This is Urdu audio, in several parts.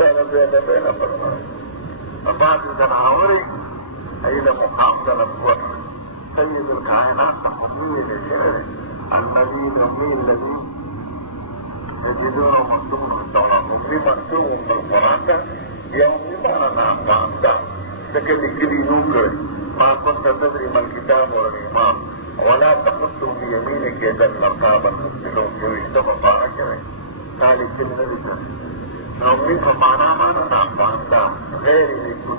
بين فرمان فبعد تناوري أي مقام تنبوت سيد الكائنات تقضيه لشعره النبي الأمي الذي يجدونه مكتوب في التوراة وفي مكتوب في القرآن يوم يبقى نعم فأنت فكذا كذي نوكر ما كنت تدري ما الكتاب ولا الإمام ولا تخطوا بيمينك يدا مرتابا تسلون يوجد مطارك ثالث النبي نومي فمعنى ما نعم فأنت غير لكل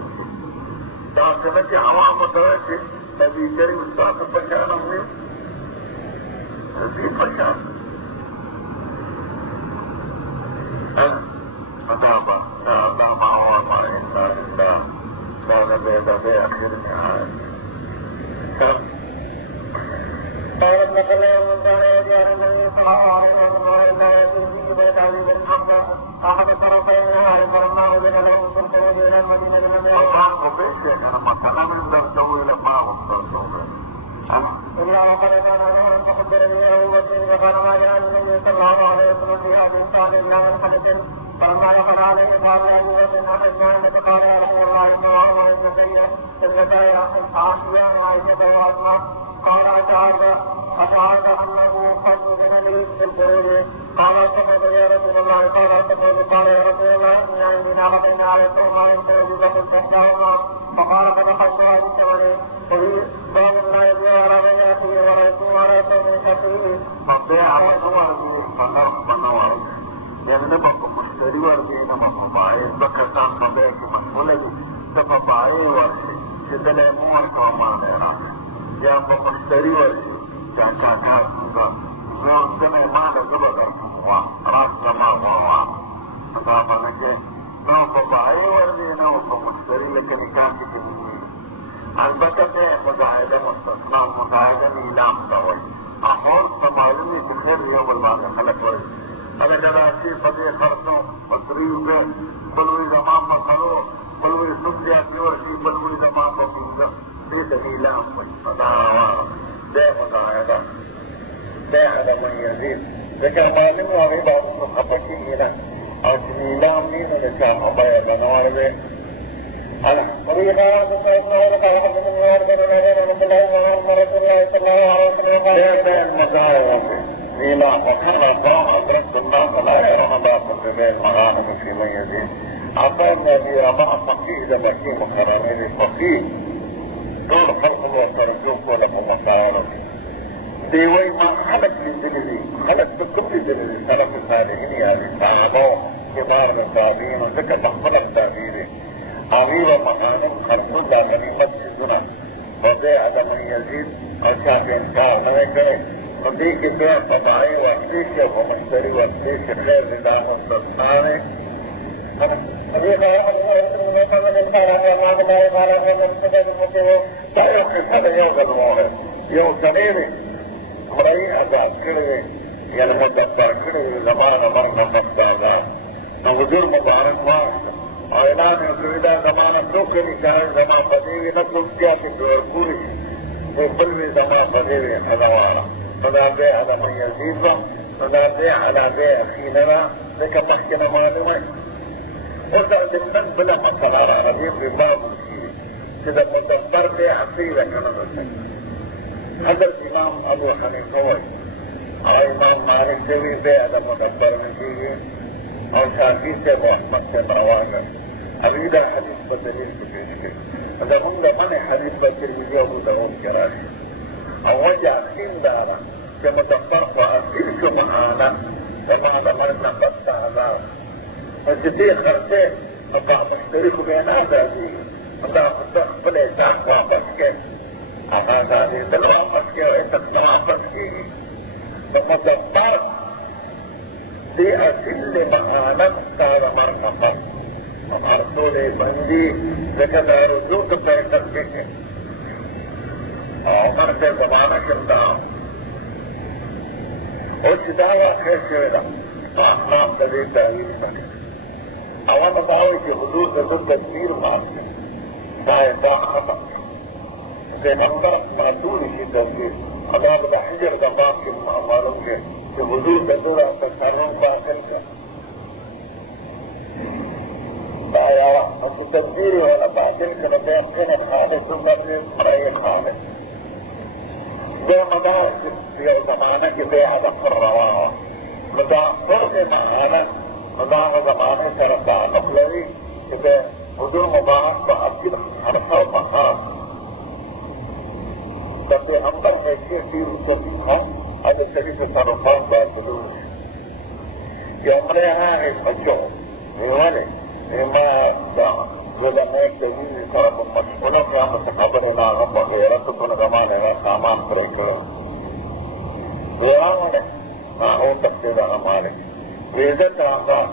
تاكنك عوام متوجه نبي كريم استاذ فشانا منه هذه فشانا أدام عوام الإنسان الله كان بيدا بآخر النهاية قال ابن خليل من كان يجعل النبي صلى الله عليه وسلم وإلا يجوز بيت عزيز الحق أحد الطرفين نهاية فلما وجد له سلطه إلى المدينة لم يكن الله بيت لما كلام الدرسوي لما أخذ إلا وقد كان له أن تخبر به وسيم فكان ما جاء النبي صلى الله عليه وسلم في هذه الصالح إلا من حدث فلما دخل عليه قال له وسيم أحدنا أنك قال يا رسول الله إن الله ابن سيئة ابنتي عاصية وعائشة وأسماء قال أشعرت أنه قد وجدني في الخروج قال التفت يا رسول الله قال التفت قال يا رسول الله إني عندي ناقتين عليكم ينخرج فقلت إحداهما فقال فدخلتها بالثمن وفي باب لا يبيع على من يأتيه ولا يكون على يكون شفيه مبيع وصور به فنرخ بنور لأن نبقى مشتري وربي نبقى مباعين بكرتان مبيع كمسؤولة تبقى ورشي جدل مور كومان إيران يا مشتري ورشي كان كاتب يوم سنة ما نزل أيكم راس لما وروا فقام لك نوفى بعي وربي نوفى مشتري لكن كاتب البته مجاهده مستثنى مجاهده نیلام داوی احوال تمالمی بخیر یوم الباقی خلق وی اگر جراسی فضی خرسوں مصریف بلوی زمان مخلو بلوی سبزیات نیورسی بلوی زمان مبینگر دیت نیلام وی فداوان دے مجاهده دے عدم یزید لیکن معلوم وغیب آدم خفکی نینا اور نیلام نینا نشان عبای بنوار وی أنا أريد أن أقول لك أن أقول لك أن أقول لك أن أقول لك أن أقول لك أن أقول عظيم مكان خلق الله من مسجدنا وضيع من يزيد أشاك إنسان لك وضيك دعا طبعي وأخليك ومشتري وأخليك غير رداء مستثاني حديث أحد من الإنسان يوم سنيني مرأي أزاد كله يلمدبر كله زمان مرنا مستعدا نغذر مبارك واحد اعلان سویدہ زمانہ لوکے نشان زمان بدیوی نقل کیا کہ دورکوری وقلوی زمان بدیوی حضوارا فدا بے على من يزيد فدا بے على بے اخيننا لك تحكينا معلومة وصل لمن بلا مصالح عربي بباب الشيء كذا مدبر بے عقيدة كنظر حضرت امام ابو حنیفہ اور امام مالک سے بھی بے على مدبر نشیئے اور شافعی سے رحمت سے مواجہ حبیبہ حدیث پر دلیل کو پیش کریں اگر ہم لمن حدیث پر ترمیزی ابو داود کراشی اور وجہ اخیم دارا کہ مدبر کو اصیل کو معانا فماد مرنا بستا ہزار اور جتی خرچے اقا مشترک بینا دازی اقا مستقبل احساس واپس کے اقا دازی دل واپس کے احساس واپس کی فمدبر دي أسل معانا صار مرمقا ومرسول بندي لكذا رجوك بيتر كيكي عمر سے زمانہ کرتا اور چدایا کیسے دا احنام کدے تعویل بنے اوان بتاؤ کہ حضور سے تو تصویر مانتے دا ختم سے نمبر معدول کی تصویر عذاب الحجر زمان کے معلوم کے کہ حضور کا دورہ تصرف باقل کا تدبيري ولا بعدين كده بيحكينا خالص وبعدين مريح خالص ده مدار في زمانه كده على الرواه مدار فرق معانا مدار زمانه سرطان نقلوي كده ودول مضاعف بأكيد حرفة ومخاف tapi hamba hasil diri sendiri ada sedikit تصرفات بأسلوب yang mereka ini macam ini ما علماء الدين كانوا مسؤولين عن متقبلنا عن غيرتنا كمان سامان فريقنا ورانا ما هو تقصير أمانة وإذا كان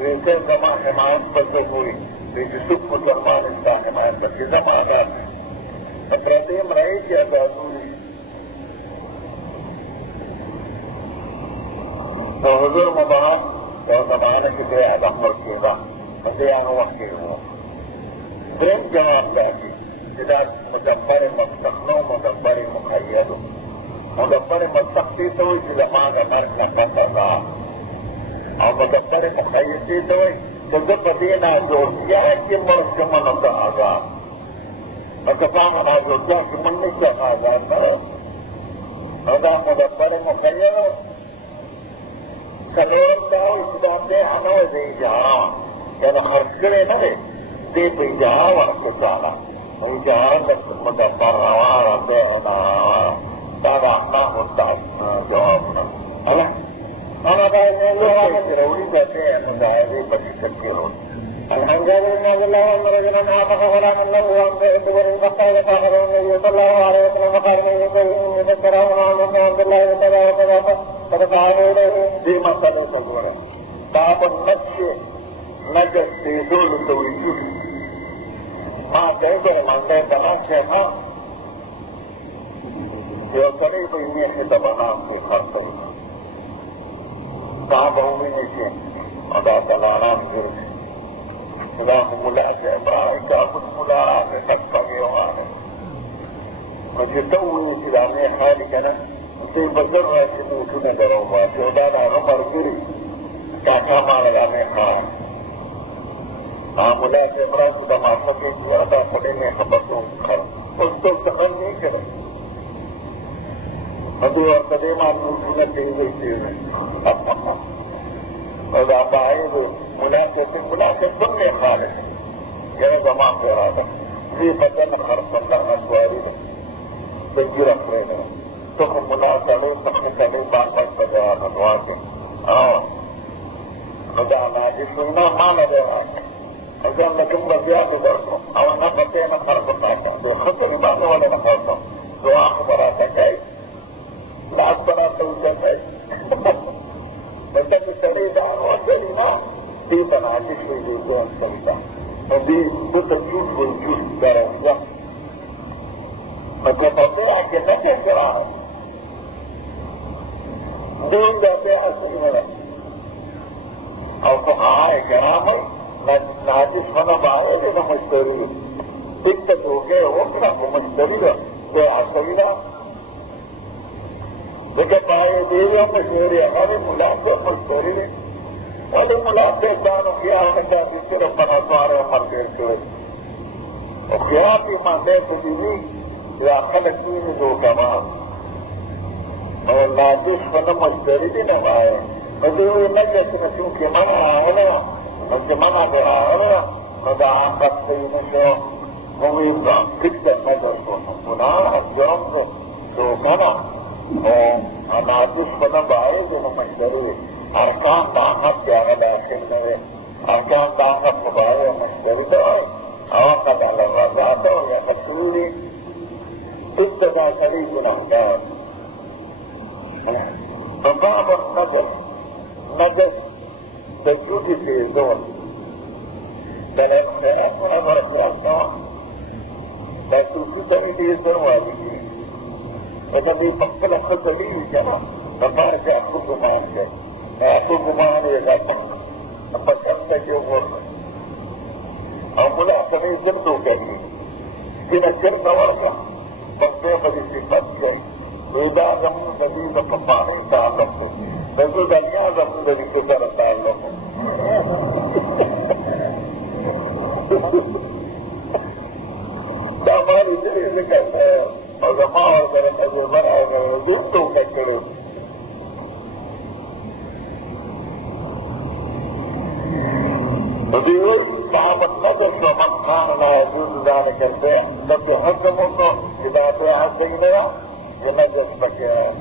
وإذا كمان حماية بسوي بجسوب مسلمان إنسان حماية بسيطة ما كان أترتيب رئيس يا دادوري وحضور مبارك وزمانة كده أدخل كده فديان وحكيه درين جواب داكي إذا مدبر مستقنو مدبر مخيّدو مدبر مستقنی توی إذا ما مرد نفسه او مدبر مخيّدی توی جزا قدینا جوڑیا ہے کہ مرد من ابدا آزاد اکفانا جوڑیا کہ من نشا آزاد مرد هذا مدبر مخيّدو کلیم داوی سدانتے ہمیں دی جہاں يعني خرجنا نبي دي بجهة وحكتانا وجهة مدبر روارة بيعنا تابعناه جوابنا أنا بايد الله يترولي بسيء مدعي بسيكتيرون الحمد لله بالله ورجلنا عطف فلا من الله وأنت إدبر البقاء فاخرون النبي صلى الله عليه وسلم وقال النبي صلى الله عليه وسلم ذكرهم عبد الله وتبارك فتفعلوا له في مسألة صغيرة باب النفس نجد تيزول تويجوه ما تيزول من ده بنام شيخا يوصلي بيميح دبنام في خرطه صعبه منيشين ودا دلالان جرد ودا ملاك إبراهيم كأخذ ملاك تكتبه وغانه وجدوه سلامي حالي كنا وسي بزرع سنوكنا دروبات ودانا غمر جرد كاكاما لغامي خان ملاك إبراهيم دماغ فكيك وأدا فليني خبطون خر قلتو تقل نہیں کرے ابھی اور قدیمہ موجودہ تیزی تیزی اور آپ آئے ہوئے ملاک بننے خالص یہ دماغ پہ رہا تھا یہ بدن خرص اللہ اسواری تجیر اپنے نے تخ ملاک علی تخنک علی بار بجا نتوا کے خدا ناجی سننا مانا دے رہا ہے اگر لكن بزيادة برضو او انا فتينا خرق الناتا دو خطر بانو ولا نخلصا دو اخبراتا كاي لا اخبراتا وجا كاي بلتك السريدة عنوى السليمة دي تنعجيش في ديزون سليمة ودي تتجوز والجوز درجة فتطبيع كنكي كراها دون دافع السليمة او فقهاء كرامي ناجس ہونا باہر ہے مشتری اتنے ہو گئے ہوگا مشتری ہے اصلی لیکن باہر دیویا مشہوری ہمارے ملاقے مشتری نے اور ملاقے جانو کیا ہے کہ صرف بناسوارے عمر کرتے اور کیا بھی ماندے سجیوی یا خلق چیز دو کمام اور ناجس ہونا مشتری بھی نہ آئے اور نجس نسو کے منع ہونا وكمان برا مدعا قصينه وميضا كتة مدرسة هنا الجرم سوكنا وما عدوش بنا بعيد انه مشتري اركان طاقت جانا داخل نوي اركان طاقت مبايا مشتري دواي اوقت على الرزاته ويقصولي كتة داخلي جناهدار فباب النجس تجوزي في الزون فالاختلاف ونظر الأصناع لا تلتزم في الزون والدين وتبي فقل خزلي جمع فبارك أخذ معك أخذ معك يغطى فكرتك يغرق أو ملاحظة زمدو كبير كنا كرنا ورقة فقطة لصفتك وإذا زمن جديد فقاري تعلمت فزو دنیا زمین دلی کو کرتا ہے تجربه راغلی تو کړو بدیوس صحابت نظر شو من كان لا يجوز ذلك البيع لكن حكمه إذا بيع الدينية ينجس بكيه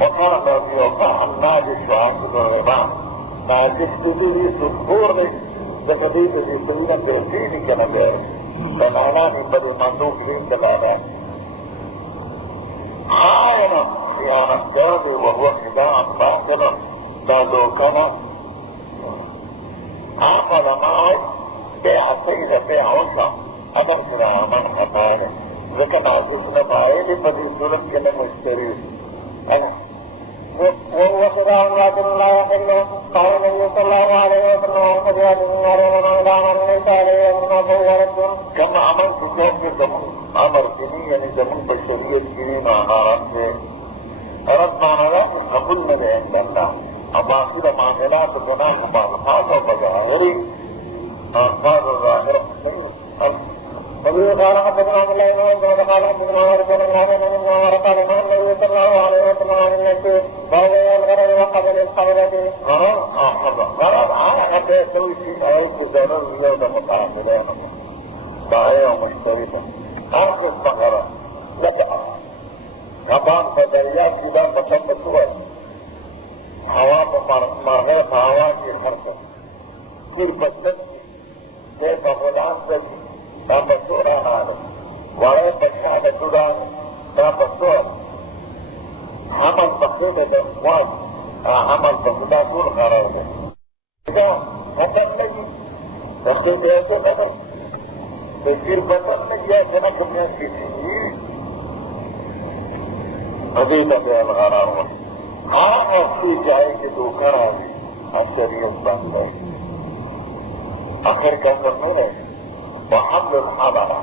وكان الذي يوقع الناجس وعقد الربا ناجس تدري سطور بقضية الإسرائيل الدرسين كنبير فنعنا من بدل المنطوق لين كلانا عائنا خيانة جادي وهو خداع باطلا دادو كنا عمل معي بيع سيدة بيع وصع أمر كنا عمل خطانا لكن عزيزنا معيني فدي سلم كنا مشتري أنا وهو خداع باطل لا يحل قال النبي صلى الله عليه وسلم وقد يأتي من نار ومن دعنا ليس عليه ومن فهو رد كما عملت كيف زمن أمر كني يعني زمن بشرية كنين وعارات أردنا على قبلنا لعند الله أما كده معاملات جناح بعض وبظاهري أنصار الظاهرة وبه قال حدثنا عبد الله بن مسعود قال حدثنا رسول الله بن عمر قال ما النبي صلى الله عليه وسلم عن النبي قال يا الغرر وقبل الحوضة غرر على تسوي شيء أو تزرر لون متعاملين بايع ومشترية أرخص بغرة لبعض كمان بدريات كده بطن بسوء هوا مرغه هوا کی حرکت پھر بدن سے بغداد سے بسورا حال وڑے بچہ بسورا بسور حمل بخیر دخوان حمل بخدا دور قرار ہے جو بدن لگی بخیر دیتے بدن پھر بدن لگی ہے جنہ دنیا کی چیزی ابھی تک الغرار ہوا اصلی جائے کہ دھوکہ آگئی شریعت بن گئی آخر کا کرنے رہے وحمل الحملہ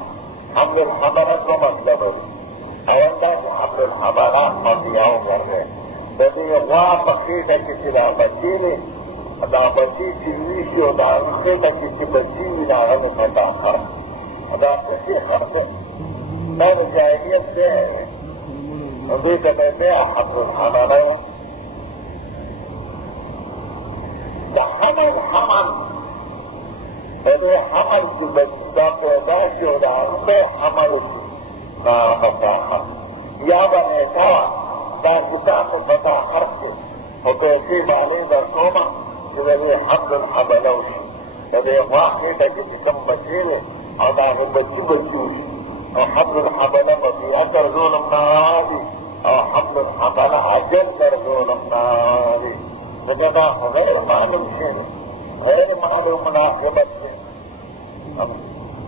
حمل الحملہ کا مطلب ہے آئندہ کو حمل الحملہ مطیعوں کر رہے لیکن وہاں بقید ہے کسی دا بچی نے دا بچی چیزی کی ہو دا اسے دا کسی بچی ادارہ میں خطا کر دا کسی خرد میں جاہلیت سے ہے ابھی کہتے ہیں حمل الحملہ حمل حمل هذا حمل بجدا پیدا شده به حمل فتاحة یا بنیتا در کتاب فتاحة و تحصیب علی در کوما جوری حمل الحملوش هذا واقعی تکی کم بچیره او در بچو بچوش او حمل الحمل مطیعت در ظلم ناری او حمل الحمل عجل در ظلم ناری لكن غير معلوم شيء غير معلوم مناسبة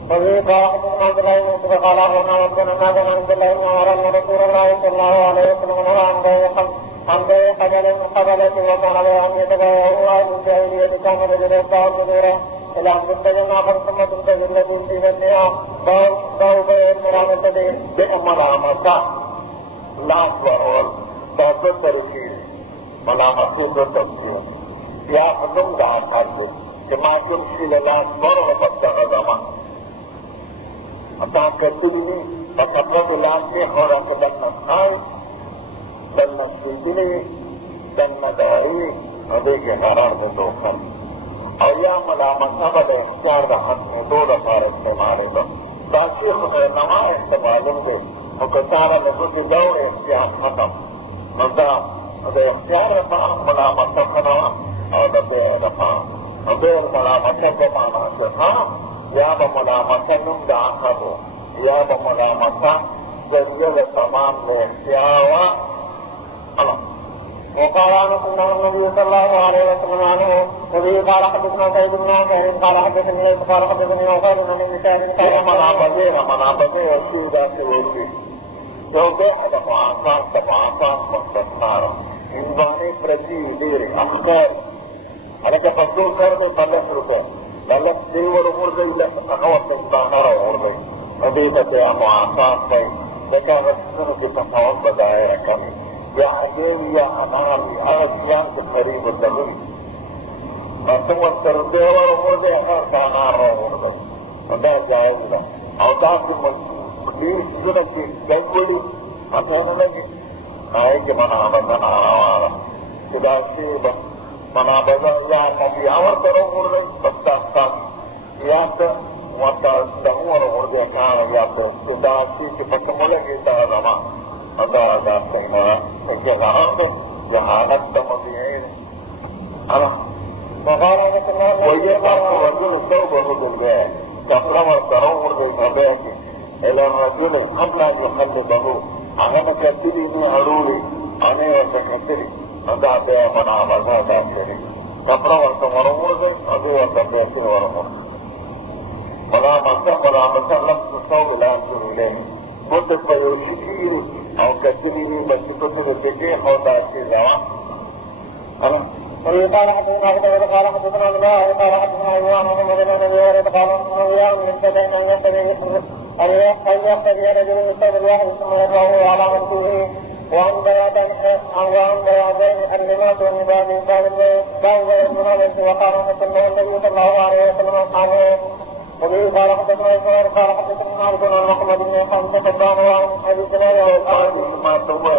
فذلك حدثنا عبد الله بن مسعود قال أخبرنا ربنا ماذا عن عبد الله بن عمر أن رسول الله صلى الله عليه وسلم نهى عن بيع قبلة وكان له أن يتبايعوا أهل الجاهلية كان رجل يدفع الصدور إلى أن تستجمع ثم تنتهي التي في بدنها باب بيع المرامة بأمرامة لا تقول تذكر شيء ملامتی کو تفسیر یا حکم دا آخر کہ ماکم شیل اللہ بڑا بچہ غزامان اتا کتلی فقطب اللہ کے خورک دنت آئی دنت سیدنی دنت آئی ادھے کے قرار دے دو کم اور یا ملامتہ بدا اختیار دا حق میں دو دفار استعمالی دا تاکہ خطر نما استعمالوں دے وکتارا لگو کی دور اختیار ختم نظام هذا اختيار رفع ملامة خنا أو دبير رفع دبير ملامة بمعنى سها يا بملامة من داخله يا بملامة جزء تمام الاختيار الله وقال عنه النبي صلى الله عليه وسلم عنه وبه قال حدثنا سيد بن عمر قال حدثني قال حدثني وقال من مثال قال منابذ السوداء سويتي جو بيع دفعات مستثمارة إنساني فرجي دير أخبار أنا كفصول كرده بلس رفع بلس ديور أمور دي لك أخوة تستانر أمور دي نبيتة معاصات دي لكا رسنو بتفاوض بدائر كمي يا عدوي يا حنالي أغسيان بقريب الدمي ما توتر ديور أمور دي أخوة تستانر أمور دي وده جائز ده أو داكي تکلیف څنګه کې ګډوډي اته نه لګي هغه کې منابذنا راوړه چې دا چې منابذ یا نبی اور کرو ورته پستا یا ته ورته دمور ورته کار یا ته دا چې پته مولګي دا زما ادا څنګه چې غاړه جهالت تمدين انا وقال ويقع الرجل ثوبه بالبيع كفرم الضرور بالغباء الى الرجل قبل ان يخلده انا مكتبي من عرولي انا وتكتبي ادا بيع منابذا داخلي كفرم الضرور ابي وتكتبي ورمه ولا مسا لبس الثوب لا ينظر اليه كنت فيشير او كتبي بس كتب الشيخ او داخل زمان انا قال حدثنا عبد قال حدثنا الله قال حدثنا ايوان بن مدينه قال انه من سبعين ان يقتدي رجل يصاب الواحد ثم يدعوه على منكوه وعن بياضين الرمات والنباب قال المنابس وقال صلى النبي صلى الله عليه وسلم اصحابه وبه قال حدثنا ايوان قال حدثنا عبد الله محمد بن خالد قدام وعن ابي سلمة وقال ما تقول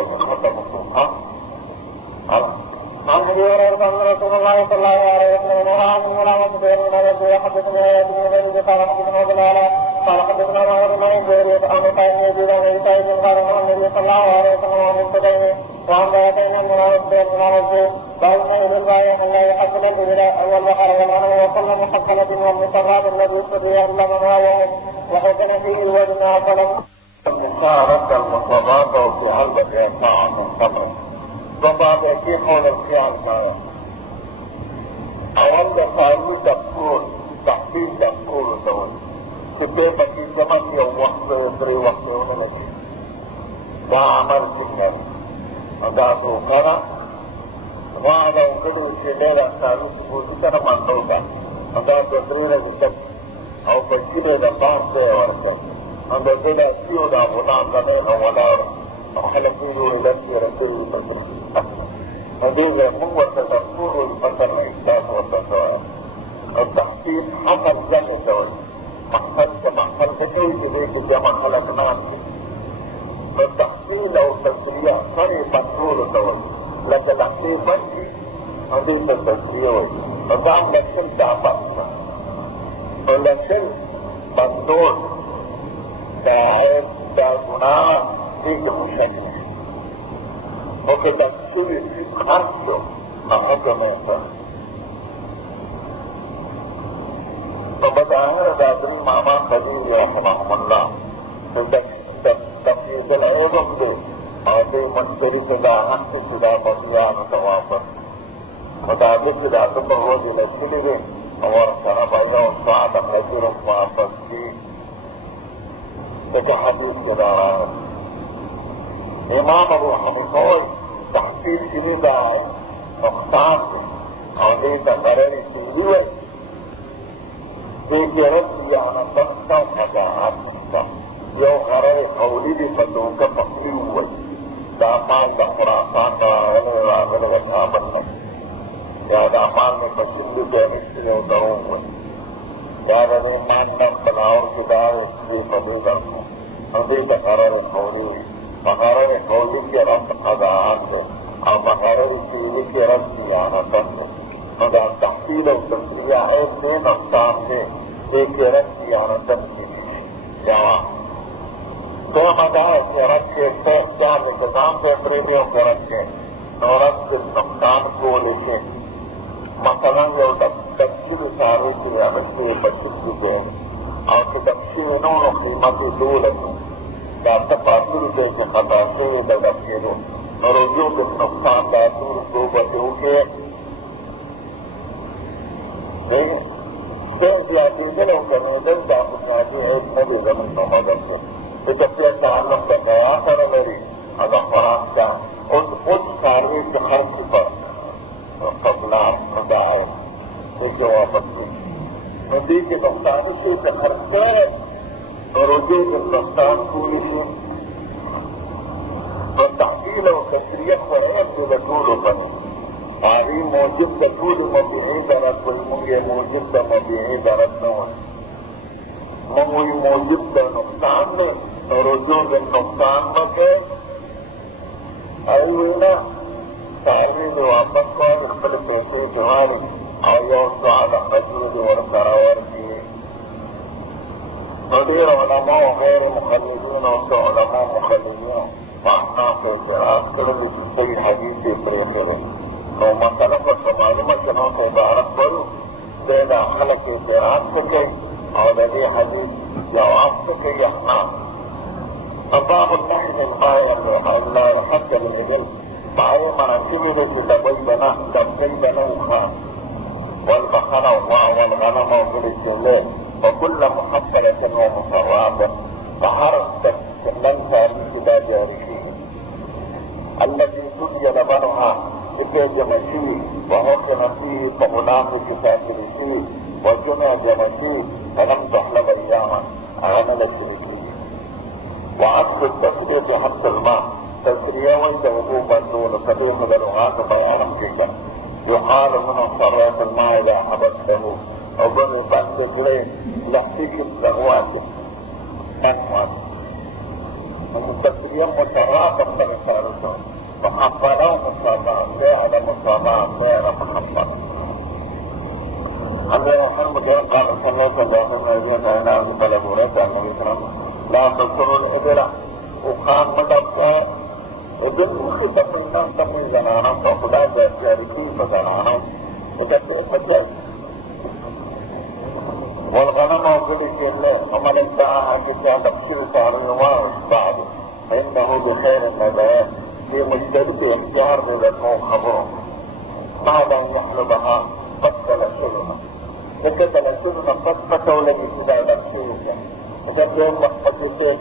عن ابي هريره ان رسول الله صلى الله عليه وسلم نهى عن الملامه بين الرجل وحدثنا يا ابن ابي قال حدثنا بلالا قال حدثنا معمر بن جرير عن قائم يزيد عن ابي سعيد قال عن النبي صلى الله عليه وسلم عن السدين وعن بيتين المنافق بين المنافق قال الى البايع ان لا يحصل الابل والبحر والغنم وكل محصله والمصرات الذي استدعي الا من هاوه وحسن فيه الوزن فلم مشاركة المصابات وفي علبة يقع من خمر ضباب يكيح والخيال معه اول دفعي دكتور تحقيق دكتور دول سبب في زمن يوم وقت يدري وقت ونلقي دا عمل كنير دا دوكرا وعدا وكدو شليل احتاجو سبوزي كنا مندوكا دا تدرير بسك او بجيبه دا بانس ده ورسك دا كده سيو دا غلان دنين ولار وحلقينه لكي رسول البصر هذه هو تدخل البصر الإحساس والتصوير التحقيق حصل زمن دول محصل كمحصل كتير جديد جمع خلقنا التحقيق أو التسلية صنع مطلول دول لكن التحقيق بنجي هذه التسلية وضعن لكل دعبتنا ولكن مطلول داعب داعبنا هيك مشكلة وكذا سوري في خاصة محكمة فبدأ هذا الماما خليل رحمه الله تفيد العلم له هذه منشري كذا حق كذا بطيان توافر وذلك كذا تبهوز إلى السلم ورسنا بيضا وصعد خجر موافق فيه حديث كذا امام ابو حنیفه تحصیل کړي دا نقصان او دې ته قراري سوي دې کې راځي انا تاسو مجاهد یو قرار قولي دي په توګه پخې وي دا مال د خراسان راغلي وصحابه یا دا مال په څیر دي چې یو درو وي یا د ایمان نه بلاور کې دا دې په دې درو او دې ته قرار قولي مقرر قولی کی رب قضاعات او مقرر سولی کی رب سیانتن مدى تحصیل و تفصیل عیب دے نقصان دے ایک رب سیانتن کی جواب دو مدى کی رب کے جان نظام پہ پریمیوں کے رب کے نورب سے نقصان کو لکھے مثلا جو تفصیل سارے کی عمشی بچت کی دیں اور کہ تفصیل نون و قیمت دو لکھیں دا تفاصیل جیسے خطا سے لگا کھیلو اور رجوع کے نقصان داتور دو بچوں کے زیادی دلوں کے نیدل دا خسناجی ایک نبی زمین نو مدد کر ایک اپنے تعلم کا قیاء کر میری اگر قرآن کا اس ساروی کے خرچ پر قبلات مدعائے ایک واپس کی ندی کے نقصان سے خرچ کر اور رجوع کے نقصان پوری سے اور تحقیل و کثریت پر ایک کے لطول بنی آئی موجب لطول مبیعی درد کوئی منگے موجب دا مبیعی درد نہ ہوئی منگوئی موجب دا نقصان میں رجوع النقصان بکے ایوینا صاحبی دو واپس کو اخبر پیسے جواری او یو سعاد حجود ورسراور کی ندیر علماء غیر مخلدین و علماء مخلدین فاحنا کے اعتراض کرنے کی حدیث سے پریخرے نو مسئلہ پر معلومات کنوں سے عبارت کرو دینا خلق اعتراض کرے اور لدی حدیث جواب کرے یحنا باب النحي للغاية الله حتى بالإبل معي مناسبه لتبينه تبينوها والبخنة والغنم وبالجلال وكل محصلة ومصرعة فحرصت من ثالث لا جارشيه الذي تبي لبنها لكي جمشيه وحسن فيه فغلام كتابه فيه وجمع جمشيه فلم تحلب أياما عملت فيه وعصر التسرية حتى الماء تسرية ويتوقوب الدول فديه بلغات بيانا فيك يحال من صرات الماء إذا حبسته وبني بحث الزرين لحسيك الزهوات أنوات التسرية متراقب برسالته فحفظوا مصابعا على مصابعا غير محفظ عندما محمد قال صلى الله عليه وسلم أنا بلغ رجع النبي صلى الله عليه وسلم لا تذكرون إبلا وخان مدبتا إبن مخطب من تموي زنانا فخدا جارسي فزنانا وجدت إفتجاز والغنم وقلت الله ومن ادعاها كتاب تبشير صار النوار بعده فإنه بخير النبات في مجتبت اختيار للمو خبره بعد أن يحلبها قتل سلنا فقتل سلنا قد فتوا لك إذا تبشيرك وقد يوم محفظتين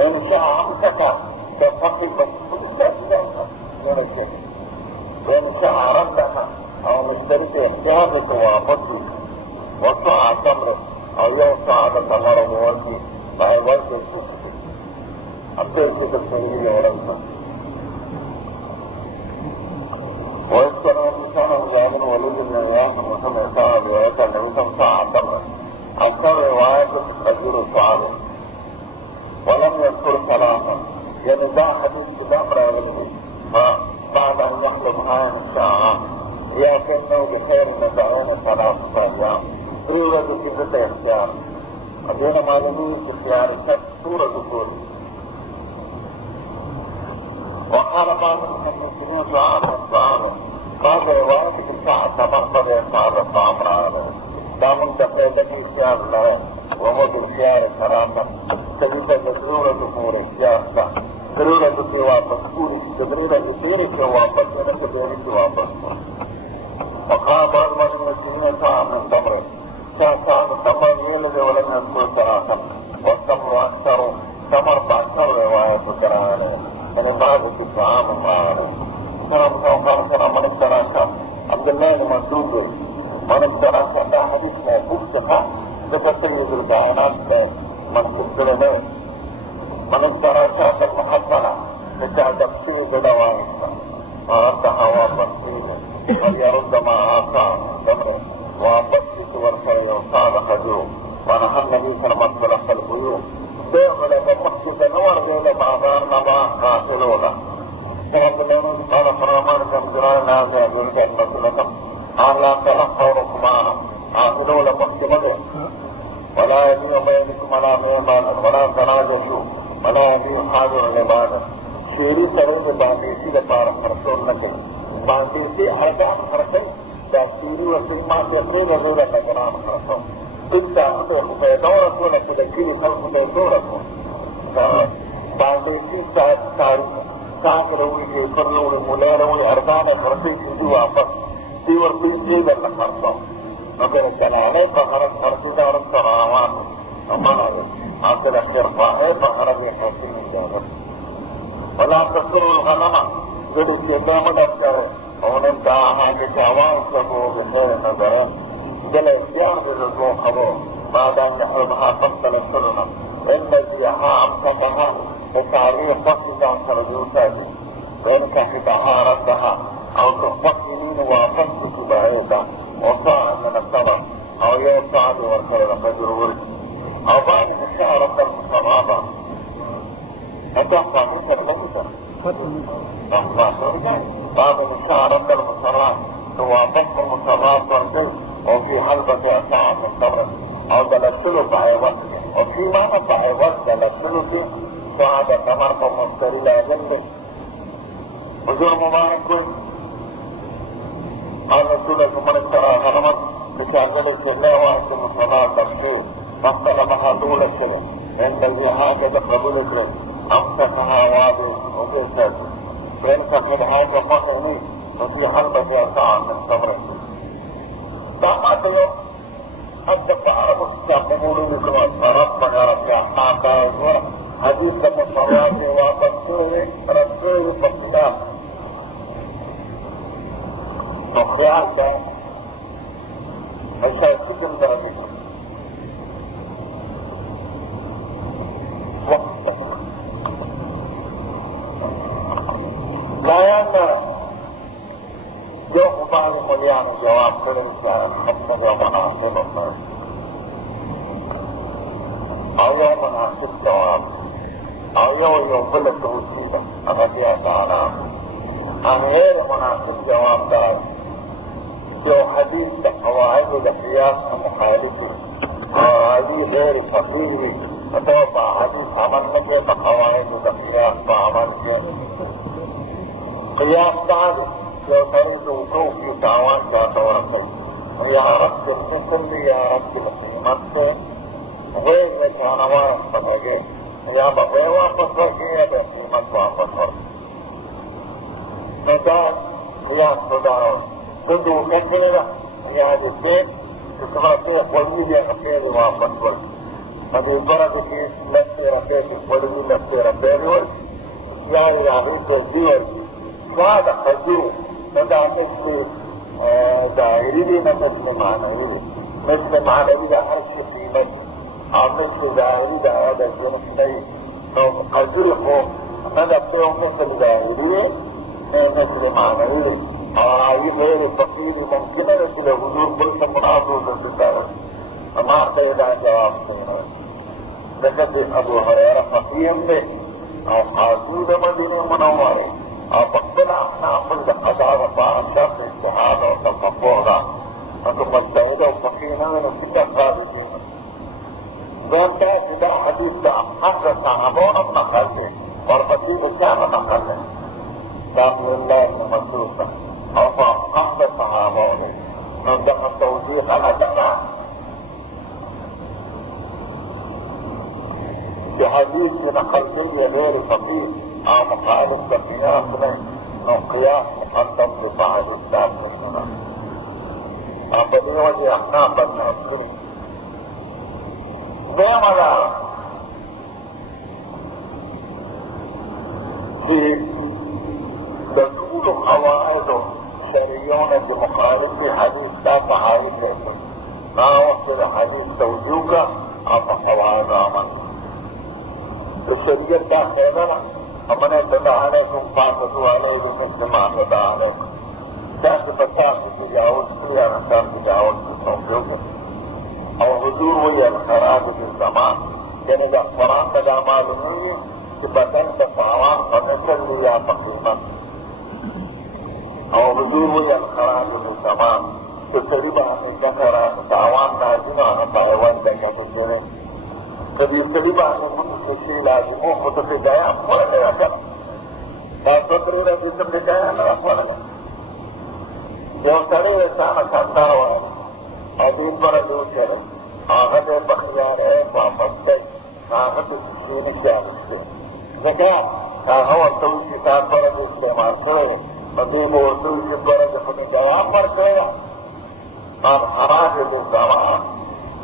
إن شاء عمتك تفقي بسيطة وإن شاء ردها أو مشترك احتياجك وعبدك وصاع تمر أو يوصع تمر موردي مع الوردي السوسي أبدأ بالسرية ورمسة ويذكر بسانه جابر ولد من الرياض المسلم إساء بيوتا النبي صاع تمر أكثر رواية تجير سعاده ولم يذكر ثلاثا يعني ذا حديث كتاب رأيه بعد أن يحلم عين الساعة لكنه بخير النبعين ثلاثة أيام سورة كتابة اختيار أبينا معلومين اختيار سورة دخول وقال بعض المسلمين سعاده بعض رواية الساعة تمقضي سعادة طعام دامن تقيدني اختيار له وهو بالخيار كرامة تجد ضرورة دخول اختيار ضرورة دخول واپس پوری ضرورة دخول کے واپس ہونے کے دیر کے واپس وقال بعض المسلمين ساعة من تمر ساعة تمر يلد ولم يذكر ثلاثا والتمر أكثر تمر بأكثر رواية كرامة يعني بعض الطعام معه كرم من الثلاثة عبد الله المسعود من الثلاثة لا حديث موقوف صحة لتسليد الكائنات من الظلمات من الثلاثة المحصنة لتعتبسيد دوائها وردها وابسيد وليرد مع آثار تمر وابسيد والخير وصال خجوه ونحن النبي صلى الله عليه وسلم البيوت بيغل بمقصد نور غير بعضان نبا قاتلونا فقالوا قال فرمان جمجران هذا جلد المسلم أهلا تلقوا ركمانا آخذوا لمحكمته ولا يبيع بينكم على عبادة ولا تناجشوا ولا يبيع حاضر العبادة شيري سرد بانديسي لبارا فرسول نكل بانديسي أردان فرسول داستوري وسلمان يقول غير نجران فرسول إذا أخذ دورة ولا تذكير خلق دورة بانديسي تاريخ كاكروي يقرلوا المولانوي أردان فرسول يجوا واپس سيور بيجي بل فرسول مگر چلانے بخرج فرسودہ اور سراوان ہمارے حاصل اخترفاء ہے بخرج حاصل جانب ولا تذكر الغنم جدو سیدامد افکر انہوں کہا کہ جوان سبو بخیر نظر جل اختیار بلدو خبو بعد ان يحرمها قبل السنة ان جيها امسكها بتعريف فصل عن سرجوتها وان كحتها ردها او تفصلين وفصل بعيدا وصاع من الصبر او يوصع بوركر الفجر ورد او بعد مشاعرة المصابة اتوقع منك الغمزة بعد مشاعرة المصابة هو ضخ المصابات والجزء وفي حلبة أساعة من تمر او دلسلو بعيوات وفي معنى بعيوات دلسلو دي سعادة تمر فمستري لازم حضور مبارك قال رسولك من اشترى غنمت بشاغل الله وأنتم الصلاة تفسير فاختلمها طول الشرع عند الجهاد قبول الشرع أمسكها وادي وجسد فإنك من هذا فصلي وفي حلبة أساعة من تمر طاقات يوم حتى فعرفوا تقبلوا لكم ربنا رفع حاقا حديث المصرات وقصوه رسوله فالسلام تخيال ده الشيء كتن درجة لا يعنى جو بعض مليان جواب كرنسان خمسة ومناسب الناس او يوم مناسب جواب او يوم بلد توسيدة أغدية تعالى عن غير مناسب جواب دار جو حديث قواعد القياس المخالفة قواعد غير فقيه فتوقع حديث عمل نجد قواعد القياس فعمل قياس تعالى جو طريق وقوف في تعوان ذات ورقل يا رب المثل يا رب المسلمات غير مجانا وارق فقيه يا بقى واپس ورکیے تو قیمت واپس ورک مجاز قیاس خداو تدو کتنے گا یا جو دیکھ تسماتے قلبی لیا کپیر واپس ورک مجھے برد کی لستے رکھے کی قلبی لستے رکھے ورک یا الہی سے دیور بعد خجو مدع مثل ظاہری بھی مثل معنوی دا ہر قیمت عملت ظاهري ده هذا الجنس لي لو قدره ندفته مثل ظاهرية مثل معنوية غير الفقير ممكنة مثل حضور برسة مناظر للستارة فما أعطينا جواب سنة لكن أبو هريرة فقيم به أو قاسود مدينة منورة أو بقبل أحناف لقضاء رفاع الشخص استحادة وتفقوها أنتم مستعدة وفقينا من الستة خالدين ذات دا حدیث دا حق صحابون نقل ہے اور فقیر کیا نقل ہے دام اللہ ابن مسعود اور حق صحابون من دقا توضیح على دقا کہ حدیث میں نقل ہے غیر فقیر اور مخالف بقیاس میں نو قیاس مقدم بفاعل السلام میں سنا اور بدین وجہ احناف بن حسنی نعمة في دخول قواعد شرعيون بمخالف حديث لا تحايل لكم ما وصل حديث توجوك أما قواعد عمل الشريعة داخلنا ومن اتبع عليكم فاعتدوا عليه مثل ما اتبع عليكم كانت فتاة تجاوز فيها نسان تجاوز في توجوك او حضور وجه الخراج في الزمان یعنی دا قرآن دا معلومی کہ بدن دا فاوان فنسل لیا تقریبا او حضور وجه الخراج في الزمان کہ سریبا ہمیں ذکرہ فاوان نازمہ فاوان دا کتسرے کبھی سریبا ہمیں متکسی لازموں خطف جایا پڑھ لیا کر دا سکری رہی جسم جایا نرہ پڑھ لیا جو سرے ایسانا ساتار ہوا حدیث پر جو کرے آغد بخیار ہے واپس تک آغد سکین کیانس سے ذکر آغا توجی کار پر جو استعمال کرے مدیب و توجی پر جو خودی جواب پر کرے اور حراج جو زمان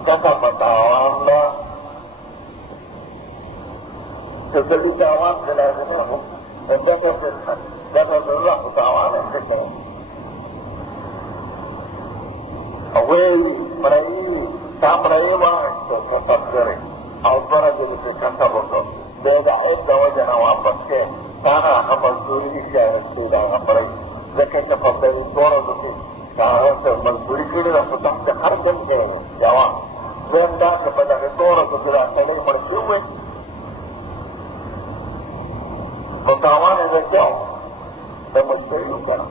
کتا پتاوان لا تسلی تاوان خلازنے ہوں کتا ذرہ پتاوان ہے کتا اوی مرئی تام رئی وانسو فتفکر او درجه بسه تصبتو بیدا عید وجنا واپس کے تانا مزدوری نیشی آئیستی دا غمرائی ذکر تفضلی دورا دسو تانا سے مزدوری کردی دا فتح سے خرکن کے جوان زیم دا که بدا دورا دسو ہوئے متاوان ہے کیا میں مشکل کرا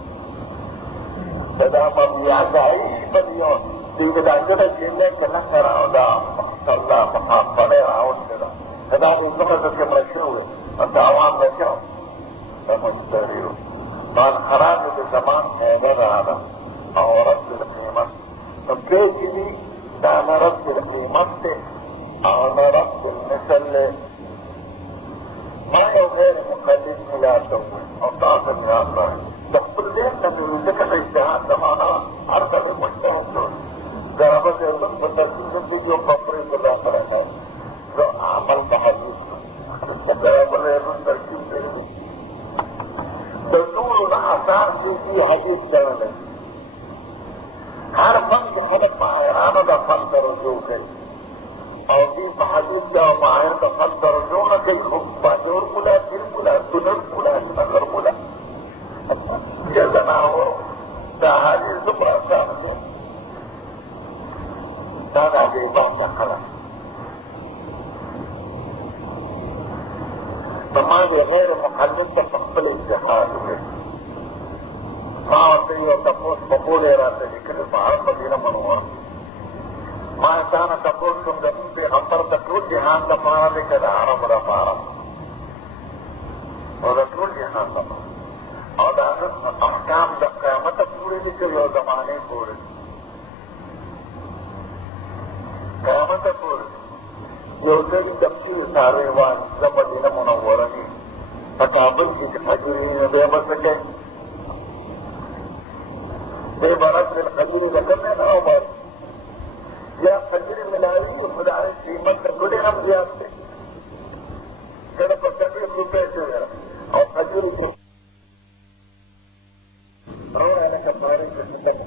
سدا مبیعات آئی بلیون دیگه دانجه جنگل کنن کرا دا صلاح مقام پڑے راؤن کرا سدا بیزمه دکه مرشوه متاوان بکیو میں مشکل بان خراب دے زمان حیدر آدم اور رب القیمت تو کیسی بھی دانا رب القیمت تے اور رب المثل ما یو غیر مقلد ملاتا ہوئے اور تاثر نیاز رہے دخل دین تنظر ذکر اجتحاد زمانہ ہر طرح مجتہد جو ضربت علم متصل سے جو قبری اللہ پر ہے جو عمل محضوظ ضربت علم ترکیب دے مولانا حسان دوسری حدیث کرنے ہر فن جو خلق ماہرانہ دا فن کا رجوع کرے اور دین حدیث کا ماہر کا فن کا رجوع نہ کہ باجور ملا دل ملا سنر ملا نظر ملا جیسا نہ ہو دا حدیث زبر آسان ہے دادا کے امام نہ خلق نماز غیر مخلد کا فقبل اتحاد ہے ماں ہوتے ہی اور تپوس بقول راتے لکھنے باہر مدینہ منوا ماں اچانا تپوس تم زمین سے غمبر تکرول جہان کا پارا لے کر عرب را پارا اور تکرول جہان کا پارا اور دانت احکام دا قیامت پورے لکھے اور زمانے پورے قیامت پورے جو کئی تفصیل سارے وان مدینہ منورہ میں تقابل کی حجوری میں بے بس سکے بے برس میں حجوری رقم میں نہ ہو بار یا حجوری ملائی تو خدای قیمت کا گڑے ہم زیاد تھے کہ پر 30 روپے سے اور حجوری کو اور آنے کا پارے سے ختم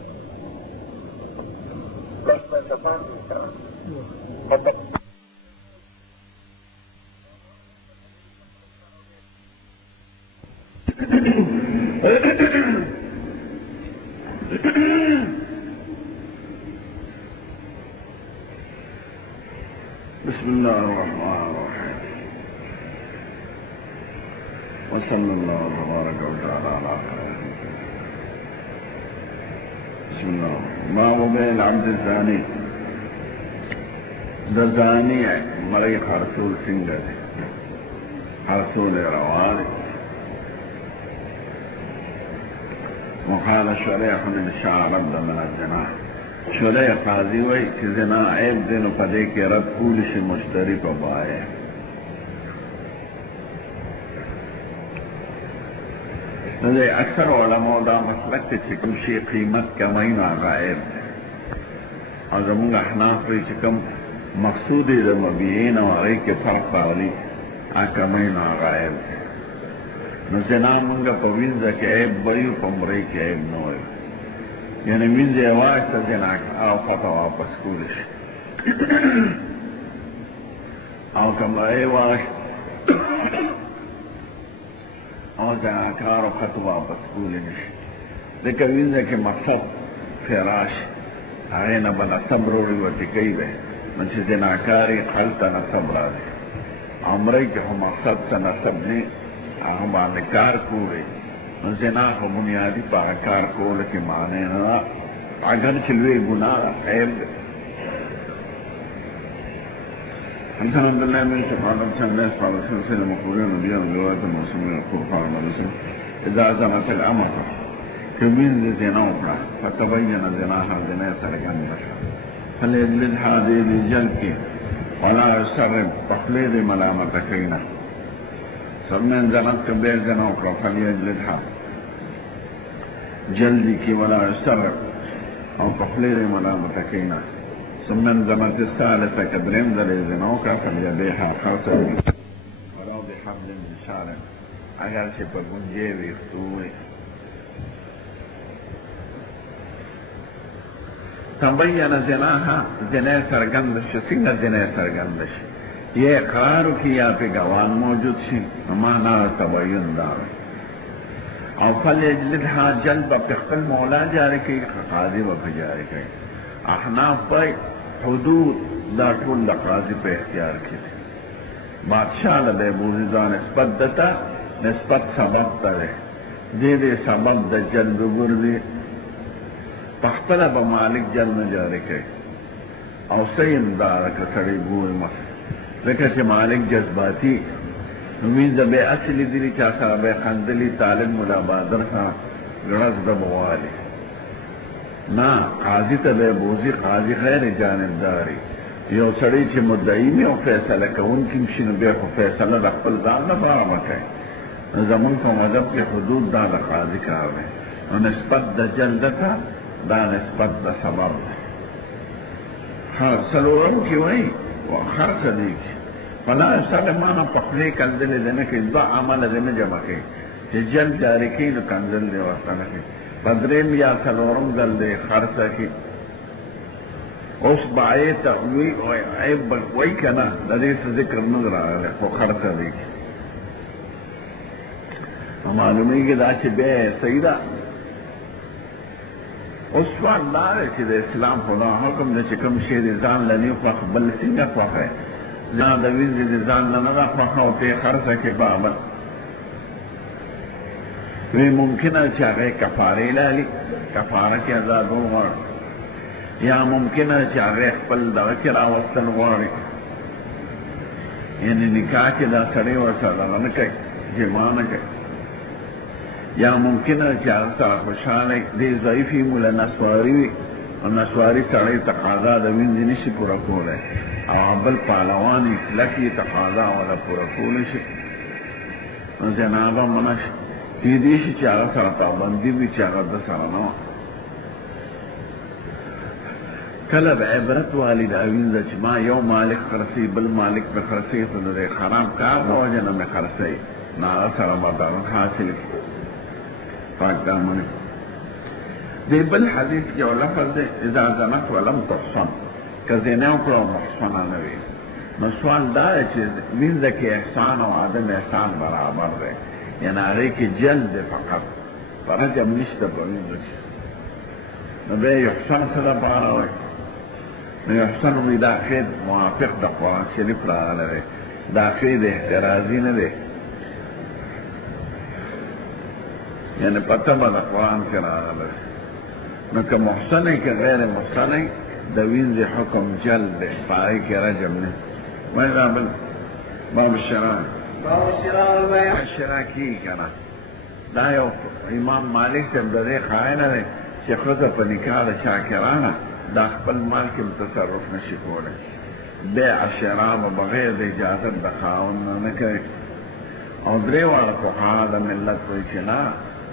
بس میں سفان نہیں کرا مطلب بسم الله الرحمن الرحيم وصلى الله تبارك وتعالى على خير. بسم الله. ما هو بين العبد الزاني ده زاني مريخ رسول سنجد رسول رواني وقال شريح من شعر من الزنا شريح قاضي وي کہ زنا عیب دینو پدے کے رد کولش مشتری پا بائے نظر اکثر علماء دا مسلک تے چکم شی قیمت کمائن آگا عیب دے اور زمونگ احناف وی چکم مقصودی دا مبیعین و آگئی کے فرق پاولی کمائن آگا عیب دے نو زنا منگا پا وینزا کے عیب بریو پا مرائی کے عیب نوئی یعنی وینزا اواج تا زنا آو پتا واپس کولش آو کم اواج آو زنا کارو خط واپس کولش لیکن وینزا کے مقصد فراش آئینا بنا صبروری و تکی بے منچه زنا کاری خلطا نصب را دے عمرائی کے ہم مقصد تا نصب نہیں ہم آنے کار کولے زنا کو بنیادی پا کار کولے کے معنی نا اگر چلوے گناہ عیب دے الحمدللہ من سبحانہ وتعالی صلی اللہ علیہ وسلم مقبولین نبیان روایت الموسمین القرآن والرسول اذا زمت الامر کہ من زنا اپنا فتبین زناها زنا سرگن بشا فلیجلد حادی جلد کی ولا يسرب تخلید ملامت کینا سبمن زنت کے بے زنا اپنا فلیجلدها جلدی کی ولا يسرب او تخلید ملامت کینا سمن زمت الثالثة كدرين ذلك زنوكا فليبيها خرصة ولو بحبل من شعر اگر چه پر گنجے ویختوئے تبین زناها زنے سرگندش سنگ زنے سرگندش یہ اقرارو کی یا پہ گوان موجود شی مانا تبین دار او فلیجلدها جلب پخل مولا جارے کی قاضی و پجارے کی احناف پہ حدود دا ټول د قاضي په اختیار کې دي بادشاہ له بے بوزي ځان نسبت دته نسبت سبب ته دې سبب د جلب ګرځي پخپله به مالک جل نه جاری کوي او سیم دار که سړی ګوري مخ ځکه چې مالک جذباتي نومینځه به اصلي دي چا سره به خندلي طالب ملا بادر سره غرض د موالي نه قاضي ته به بوزي قاضي غیر جانبداري یو سړی چې مدعي نه او فیصله کوونکی شي نو بیا خو فیصله د خپل ځان لپاره وکړي زمون په مذهب کې حدود دا د قاضي کار دی نو نسبت د جلد ته دا نسبت د سبب دی سلورم کې وایي خرڅ دی فلا سلمانه په خولې کنځلې دی نه کوي دوه عمله دی نه جمع کوي چې جلد جاري کوي نو کنځل دی ورته نه کوي په درېیم یا څلورم ځل دی خرڅه کوي اوس باید تقوی عیب وایي که نه د دې څه ذکر نه راغلی خو خرڅه دی معلومیږي دا چې بیا صحیح ده اوس سوال دا دی چې د اسلام خدا حکم دی چې کوم شی د ځان له نه خوښ بل څنګه خوښ دی ځان د وینځې د ځان نه نه ده خوښه او ته خرڅه کې بابل وی ممکنه چې هغه کفارې لالي کفاره کې آزاد وغواړي یا ممکنه چې هغه خپل دغه کې راوستل غواړي یعنی نکاح کې دا سړی ورسره نه کوي جما نه کوي یا ممکنه چې هغه سره خوشحاله دی ضعیفي مولا نسواري وي او نسواري سړی تقاضا د وینځې نشي پوره کولی او بل پهلوان یې کلکې تقاضا وله پوره کولی شي نو جنابه منه شي کېدای شي چې هغه سره پابندي وي چې هغه د سره نه وه کله به عبرت والی دا وینځه چې ما یو مالک خرڅوي بل مالک به خرڅوي خو د خراب کار د وجه نه مې خرڅوي نو هغه سره به دغه حاصل کړي پاک دامن دی بل حدیث کې یو لفظ دی اذا زنت ولم تحصن که زنا وکړه او محصنه نه وي نو سوال دا دی چې وینځه کې احسان او عدم احسان برابر دی یعنې هغې کې جلد دی فقط رجم نشته په وینځه کې نو بیا یحسن څه دپاره وایي نو یحسن وایي دا قید موافق د قرآن شریف راغلی دی دا قید احترازي نه دی یعنی پتہ با دا قرآن کے راغلے نو که محسنی که غیر محسنی دا وینزی حکم جلد دے پائی کے رجم نے میں رابل باب الشراء کی کنا دا یو امام مالک سے امدادے خائنہ دے چی خود پا نکاح دا چاکرانا دا خپل مال کی متصرف نشی کولے بیع شراب بغیر دا اجازت دا خاون نکرے او دریوار فقها دا ملت کوئی چنا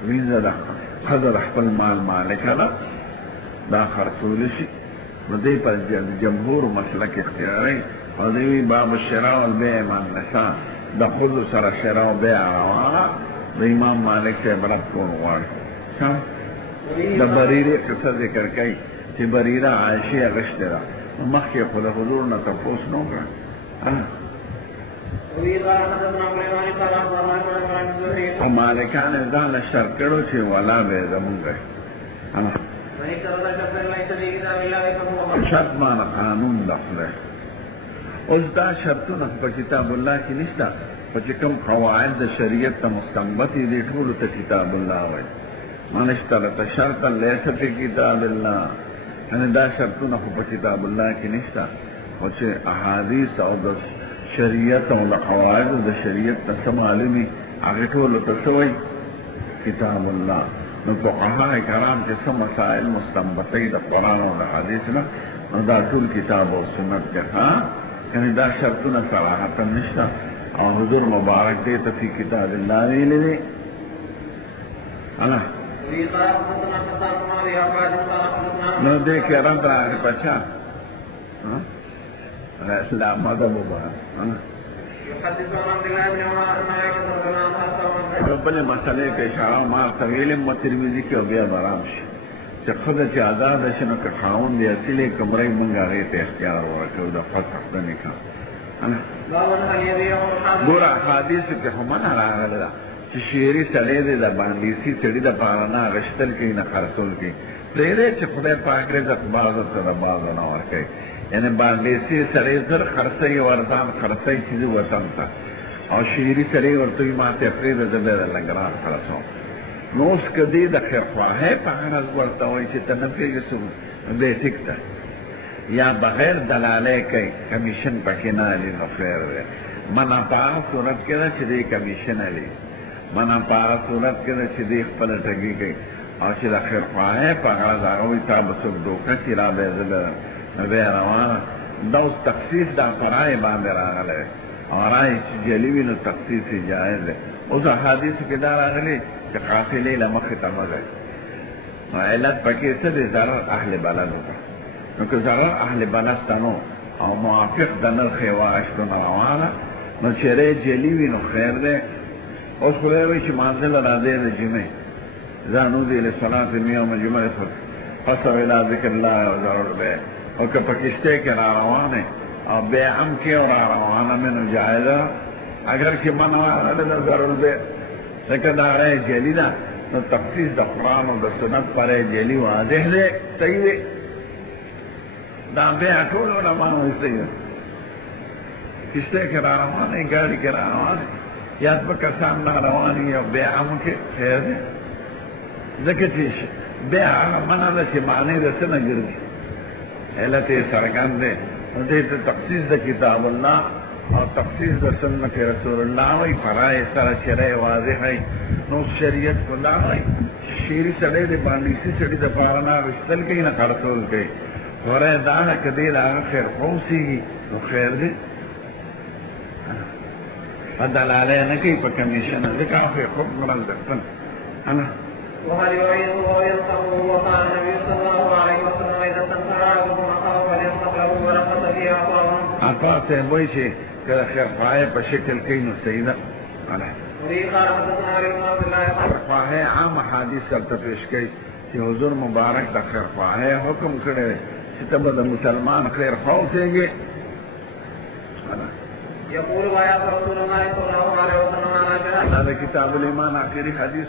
وینځه د ښځه د خپل مال مالکه ده دا خرڅول شي نو دی پر جمهور مسلک اختیاري او دی وی باب الشراء والبيع مع النساء د ښځو سره شراء او بیع روانه د امام مالک ته عبرت کول غواړي د بریرې قصه ذکر کوي چې بریره عایشې اغشتې ده مخکې خو د حضور نه تپوس نه وکړه او مالکان ځان له شرط کړو چې ولا به زمونږ شرط معنی قانون دخله اوس دا شرطونه په کتاب الله کې نشته په چې کوم قواعد د شریعت ته مستنبط دي ټولو ته کتاب الله وایي من اشترط شرطا لیس فی کتاب الله یعنې دا شرطونه خو په کتاب الله کې نشته خو چې احادیث او د شریعت او د قواعدو د شریعت ته څه معلومي هغې ټولو ته څه وایي کتاب الله نو فقها کرام چې څه مسائل مستنبطوي د قرآن او د حدیث نه نو دا ټول کتاب او سنت کې یعنې دا شرطونه صراحتا نشته او حضور مبارک دی ته فی کتاب الله ویلي دی نو دې کې رد راغی په چا لا مدى مبارك بل مسئلے کے اشارہ مار طویل مترویزی کے بیا برام شي چې خود چې آزاد شي نو که خاوند دی اصلي کمرې مونږ هغې ته اختیار ورکړو د فسخ د نکاح ګوره احادیثو کې خو منع راغلی ده چې شعري سړی دی د باندیسي سړي دپاره نه اغشتل کوي نه خرڅول کوي پرېږدی چې خدای پاک رزق بعضو ته د بعضو نه ورکوي یعنی باندیسی سړی زر خرڅوي ورځان خرڅوي چې زه وطن ته او شعري سړی ورته وي ما ته پرېږده زه بیا درله ګران خلاصوم. نو اوس که دې د خیرخواهۍ په غرض ورته وایي چې ته نه پرېږدې څوک دی ټیک ده، یا بغیر دلالۍ کوي کمیشن پکې نه علي نو خیر دی. منع په هغه صورت کې ده چې دی کمیشن علي، منع په هغه صورت کې ده چې دی خپله ټګي کوي او چې د خیرخواهۍ په غرض هغه وایي تا به څوک دوکه کړي را بیا زه به نو بیا روانه. دا اوس تخصیص دا په رایې باندې راغلی او رایې چې جلي وي نو تخصیص یې جایز دی. اوس احادیثو کې دا راغلي چې قافلې له مخې ته مه ځئ، نو علت پکې څه دی؟ ضرر اهل بلدو ته. نو که ضرر اهل بلد ته نو او موافق د نرخ واشتونه روانه نو چېرې جلي وي نو خیر دی. اوس خدای وایي چې مانځله راځئ د جمعې ځانودي لصلاة اليوم جمعه فصل الى ذکر الله وذروا البيع. او که په کشتۍ کې را روانې او بیع هم کې او را روانه مې نو جایزه، اگر چې منع راغلی د ضرور البیع ځکه دا رایې جلي ده نو تخصیص د قرآن او د سنت په رایې جلي واضح دی صحیح دی. دا بیع ټول علما وایي صحیح ده. کشتۍ کې را روانې ګاډي کې را روانې یا دوه کسان را روان وي او بیع هم کې خیر دی، ځکه چې بیع هغه منع ده چې معنی د څه نه ګرځي، علت یې څرګند دی. نو دې ته تخصیص د کتاب الله او تخصیص د سنت رسول الله وایي فرای سره شرع واضح وي. نو شریعت خو دا وایي شعري سړی دی باندېسي سړي د پاره نه اخیستل کوي نه خرڅول کوي. وری دا ده که دې د هغه خیر خوا اوسېږي نو خیر دی، په دلالۍ نه کوي په کمیشن ځکه هغه خیر خوب مرل ده. وهل يعيده وينصره وقال النبي صلى الله عليه وسلم اذا استنصر احدكم اخاه فلينصره ورقص فيه اخاه. عطا صاحب وایي چې که د خیرخواهۍ په شکل کوي نو صحیح ده. خیرخواهۍ عام احادیث هلته پیش کوي چې حضور مبارک د خیرخواهۍ حکم کړی دی چې ته به د مسلمان خیرخواه اوسېږې. يقول ويا رسول الله صلى الله عليه وسلم هذا كتاب الإيمان آخری حدیث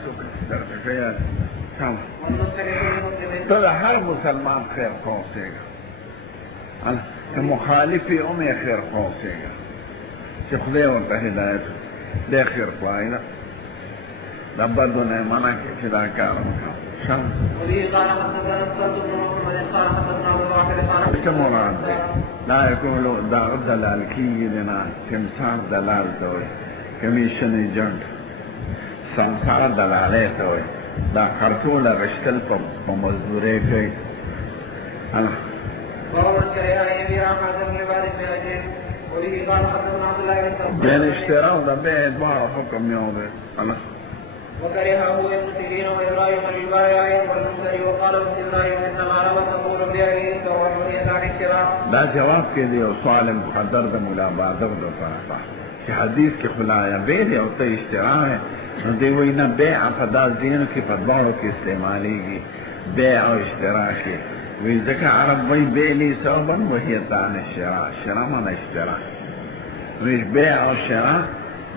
درته کوي ته د هر مسلمان خیر خوا اوسېږه، که مخالف یې هم یې خیر خوا اوسېږه چې خدای ورته هدایت دی خیر خواهي ده. د بدو نه یې منع کړي چې دا کار وکړي. څه مراد دی؟ لا یکولو دا دلال کېږي دی نه، تمساح دلال ته وایي، کمیشن ایجنټ سمسار دلالۍ ته وایي. دا خرڅول اخیستل په مزدورۍ کوي. بین اشترا او د بیع دواړه حکم یو دی. وكرهه ابن سيرين وابراهيم للبائع والمشتري وقال بسم الله انما روى تقول بيعه وحريه عن الشراء. دا جواب کې دی او سوال مقدر د مولا بادر د طرفه چې حدیث کې خلایا بیع او ته اشترا ہے نو دی وایي نه بیع په داس دینو کې په دواړو کې استعمالیږي، بیع او اشترا کې وایي ځکه عرب وایي بیع لی ثوبا وهي عن الشراء، شراء من اشترا وایي بیع او شراء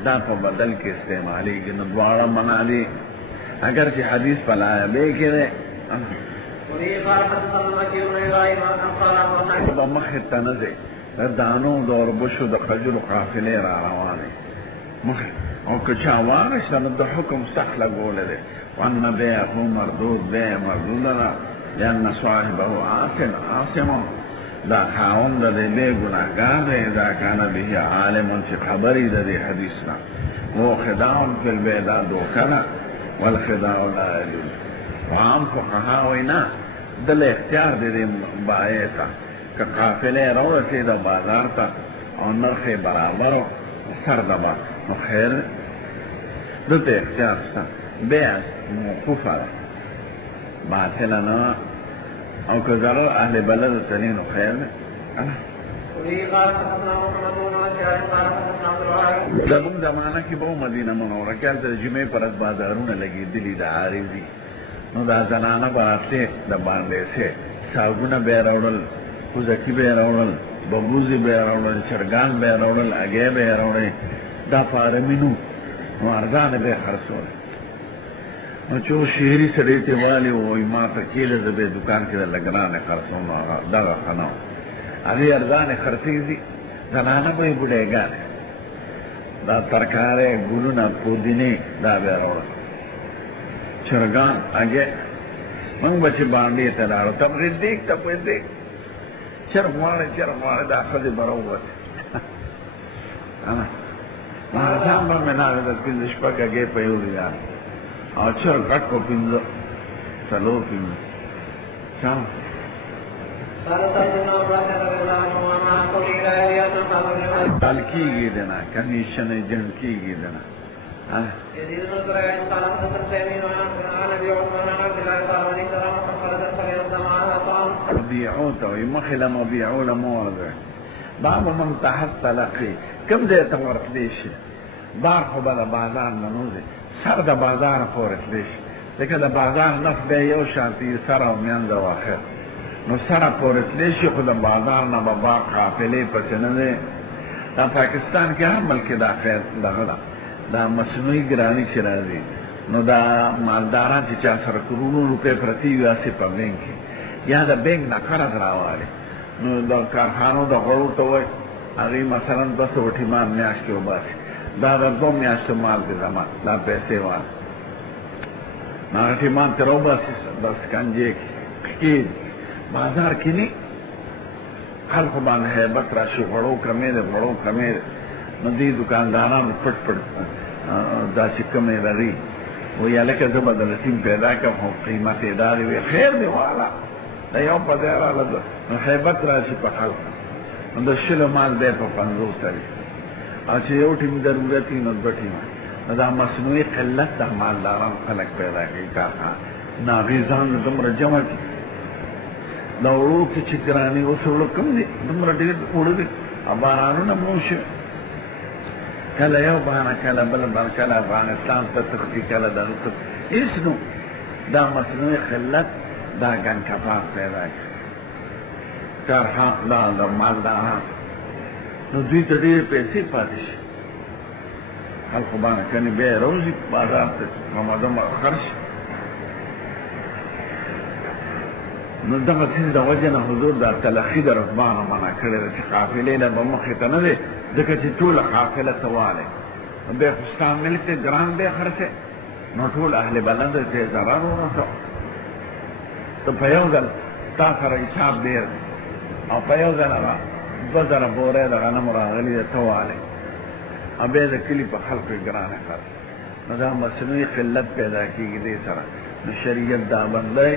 دا په بدل کې استعمالیږي نو دواړه منع دي اگر چې حدیث په لایا بیع کې دی. به مخې ته نه ځې د دانو د اوربشو د خجلو قافلې را روانې مخې او که چا واغېسته نو د حکم سخت لګولی دی وان بیعه مردود بیع مردوده ده لأن صاحبه عاصم دا خاوند د دې بیع ګناهګار دی اذا کان به عالم چې خبرې د دې حدیث نه و خداع فی البیع دا دوکه ده والخداع لا یجوز. وعام فقها وایي نه دله اختیار دی دې بایع ته که قافلې راورسېده بازار ته او نرخ یې برابر و سر دبا نو خیر دلته اختیار شته. بیع موقوفه ده باطله نه او که ضرر اهل بلد تلی نو خیر ده. زمونږ زمانه کې به مدینه منوره کې هلته د جمعې پر ورځ بازارونه لګېدلي د عارضي نو دا زنانه به راتلې د باندېسې ساګونه به یې راوړل، کوزکي به یې راوړل، ببوزي به یې راوړل، چرګان به یې راوړل، هګۍ به یې راوړې. دا په عرمینو نو ارزانه به یې خرڅول. نو چې شهري سړی ته والي وایي ما ته کېله زه به یې دوکان کې درله ګرانې خرڅوم نو هغه دغه ښه نه و. هغه ارزان خرڅېږي زنانه به یې بوډېګانې دا ترکارې ګلونه پودینې دا به یې راوړل چرګان هغې موږ به چې باندې ته لاړو تبغې دیګ تبغې دیګ چرګ غواړې دا ښځې به راووتې ماښام به مې ناغې د پنځه شپږ هګۍ په یو ریال او چرګ غټ په پنځه څلور پنځه ډال کېږي دنه کمیشن جن کېږي دنه مبيعو ته وایي مخې له مبيعو له مه ورځئ باب من تحت تلقي کوم ځای ته ورتلی شي بار خو به د بازار نه نوځي سر د بازار پورې تلی شي ځکه د بازار نف بیا یو شانتي سر او میانده او اخر نو سره پورې تلی شي خو د بازار نه به بار قافلې پسې نه دی دا پاکستان کې هم بلکې دا خیر دغه ده دا مصنوعي ګراني چې راځي نو دا مالداران چې چا سره کرونو روپۍ پرتې وي هسې په بینک کې یا د بینک نه قرض راوالي نو د کارخانو د غړو ته وایي هغې مثلا 200 ټیمان میاشت کې وباسي دا د 2 میاشتو مال دی زما دا پیسې واله نو هغه ټیمان ترې وباسي د سکنجې کې بازار کې نه خلکو باندې هیبت راشي غړو کمې دی نو دې دکاندارانو پټ دا چې کومې لري وایي هلکه زه به د رسیم پیدا کړم خو قیمت یې دا دی وایي خیر دی واله دا یو په ځای راغله نو هیبت راشي په خلکو نو د شلو مال دی په 50 وي او چې یو ټیم ضرورت وي نو 2 ټیمه نو دا مصنوعي قلت د مالداران خلک پیدا کوي کارخانه نو هغې ځان دومره جمع کړي دا وړو کې چې ګرانې اوس وړو کم دي دومره ډېر وړو دي او بارانونه مو شو کله یو بانه کله بل بانه کله افغانستان ته تختی کله دغه ته هېڅ نو دا مصنوعي قلت دا ګن کپاس پیدا کړي کارخان دا د مالداران نو دوی ته ډېرې پیسې پاتې شي خلکو باندې کنې بیا یې راوځي بازار ته همدومره خرڅ نو دغه څیز د وجه نه حضور دا تلخي د رهبانو منع کړې ده چې قافلې له به مخې ته نه دی ځکه چې ټوله قافله ته والی بیا خو ستا ملک دی ګران دی خرڅې نو ټول اهل بلد ته ضرر ورسو ته په یو ځل تا سره حساب ډېر دی او په یو ځل هغه 2000 بورې د غنمو راغلي دی ته والی او بیا د کلي په خلکو یې ګرانې خرڅ نو دا مصنوعي قلت پیدا کېږي دې سره نو شریعت دا بندی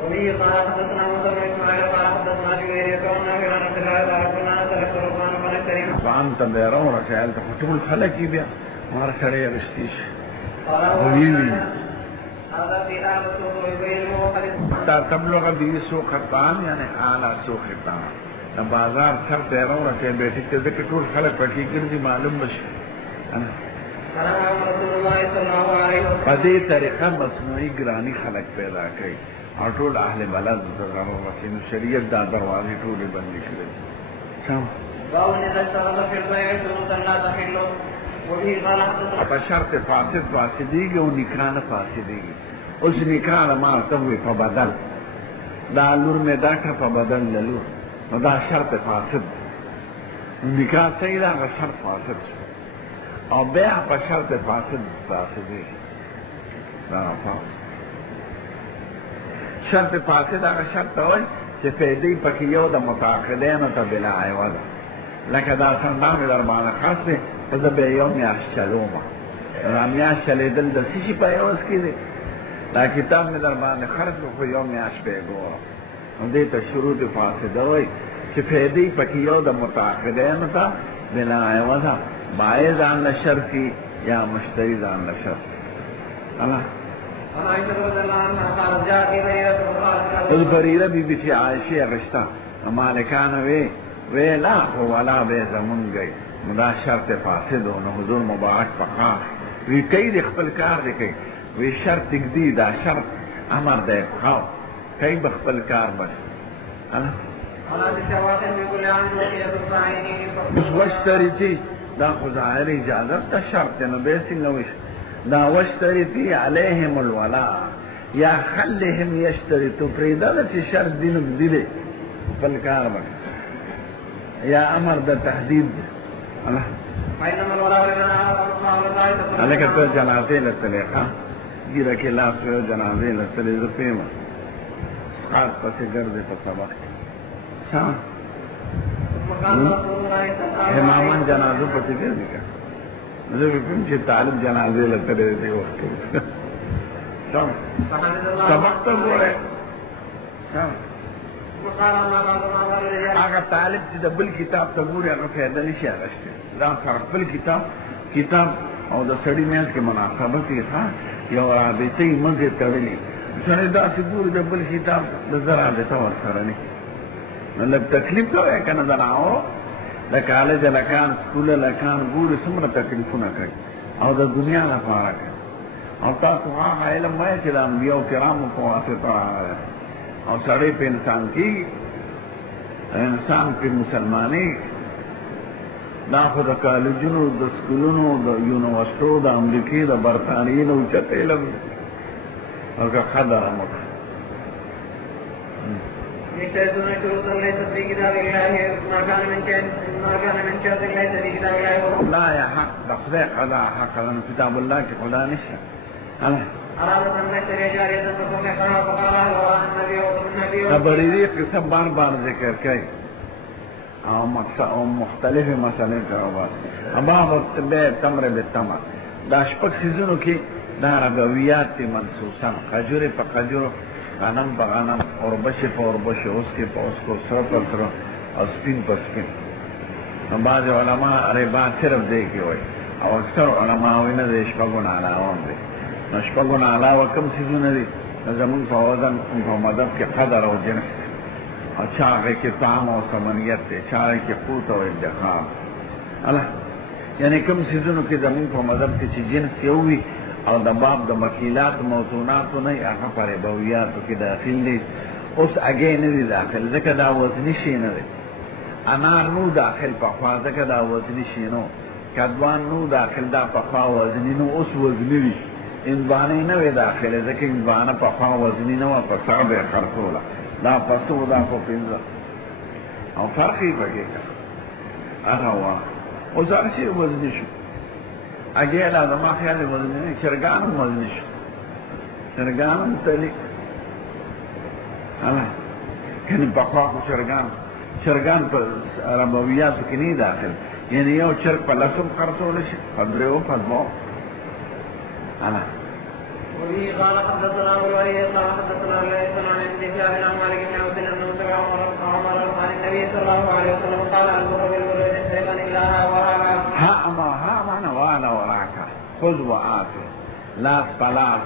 وبه قال حدثنا موسى بن اسماعيل قال حدثنا جويرية والنافع عن عبد الله قال كنا نسلك رضوان بن كريم فانت بيرون سألت فتقول خلقي بيا ما رسلي رشتيش هذا في أهل السوق ويبين حتى تبلغ به سوق خطان يعني أعلى سوق خطان بازار سر تیرون رسل بیٹی تے ذکر طول خلق پٹی کردی معلوم بشی پدې طریقه مصنوعي ګراني خلق پیدا کوي او ټول اهل بلد ضرر ورسي نو شریعت دا دروازې ټولې بندې کړې په شرط فاسد فاسدېږي او نکاح نه فاسدېږي اوس نکاح ما ته وایي په بدل دا لور مې دا کړه په بدل د لور نو دا شرط فاسد نکاح صحیح ده هغه شرط فاسد او بیع په شرط فاسد فاسدی شرط فاسد هغه شرط وایي چې فایدې پکې یو د متعاقدینو ته بلا عوض لکه دا څنګه مې در باندې خاص دی زه به یو میاشت چلومه دا میاشت چلېدل د څه شي په عوض کې دی دا کتاب مې در باندې خرڅ کړو خو یو میاشت به یې ګورم نو دې ته شروط فاسده وایي چې فایدې پکې یو د متعاقدینو ته بلا عوضه باعث ځان له شرطي یا مشتري ځان له شرط البریره بی بی چې عایشې غشته مالکانه وی لا خو ولا به زمون گئی نو دا شرط فاسد و نو حضور مبارک پخا وی کئی دی خپل کار دی کئی وی شرط تکدی دا شرط امر دی خواو کئی بخپل کار بس بس وشتری تی دا خو ظاهر اجازت تا شرط نو بیسی نوش دا وشتری تی علیهم الولا یا خلهم یشترطو پریدا ده چې شرط دینو دیده خپل کار وکړه یا امر د تهدید ده الله هلکه ته جنازې لتلې ښه ګیره کې لاس ویو جنازې لتلې زه پوهېږم خاص پسې ګرځې په سبق کې امامان جنازو پسې ګرځي که زه وپیم چې طالب جنازې لتلې دې وخت کې سبق ته ګورې هغه طالب چې د بل کتاب ته ګوري هغه فایده نشي اخیستی دا فرق بل کتاب او د سړي منځ کې مناسبت یې ښه یو رابطه یې منځ یې تړلي سړی داسې ګوري د بل کتاب د زه رابطه ورسره نه نو لږ تکلیف کوی که نه د ناو د کالج هلکان سکول هلکان ګوري څومره تکلیفونه کوي او د دنیا لپاره کوي او تاسو هغه علم وایئ چې د انبیاو کرامو په واسطه راغلی او سړی په انسان کېږي انسان په مسلمانۍ دا خو د کالجونو د سکولونو د یونیورسټو د امریکې د برطانیې نه اوچت علم او که قدر هم وکړه يجتهدون شروطا ليست في كتاب الله ما كان من شرط ليس في كتاب الله لا يا حق د خدای قضا حق لنو کتاب الله کې خدا نشته أرادت أن نشتري جارية تكون حرام فقال الله النبي خبرې دې قصه بار بار ذکر کوي او مختلف مسئلې کوي اما وخت به تمر به تمر دا شپږ سيزونو کې دا ربویات منصوصه خجور په خجور غنم په غنم اوربشه په اوربشه اوس کې په اوس کو سره پر سره او سپین په سپین بعض علما ربا صرف دی کې وایي او اکثر علما وینه د شپږو نه علاوه دي نو شپږو نه علاوه کوم سيزونه دي زمون په وزن په مدد کې قدر او جنس او چاغه کې طعام او ثمانیت دی چاغه کې قوت او ادخار الله یعنی کوم سيزونو کې زمون په مدد کې چې جنس یو وي او د باب د مکیلات موضوعات نه هغه پر ربویات کې داخل دي اوس اگې نه دي داخل ځکه دا وزنی شي نه دي انار نو داخل په خوا ځکه دا وزنی شي نو کدوان نو داخل دا په خوا وزنی نو اوس وزنی وي انبانه نه وي داخله ځکه انبانه په خوا وزنی نه و په صاحب خرطوله دا پښتو دا په پینځه او فرقي پکې هغه وا او ځکه چې وزنی شو اگه لا زما خیال وزنی نه چرګان وزنی شو چرګان تلي انا کني په خوا چرګان په ربویات کې نه داخل یعنی یو چرګ په لاسو خرطول شي خبرو په مو انا وفي قال حدثنا ابو الوليد قال حدثنا الليث عن انتشار عن مالك بن عبد الله عمر عن النبي صلى الله عليه وسلم قال البر بالبر شيئا الا وهذا ها معنى وانا وراك خذ وآتي لاس بلاس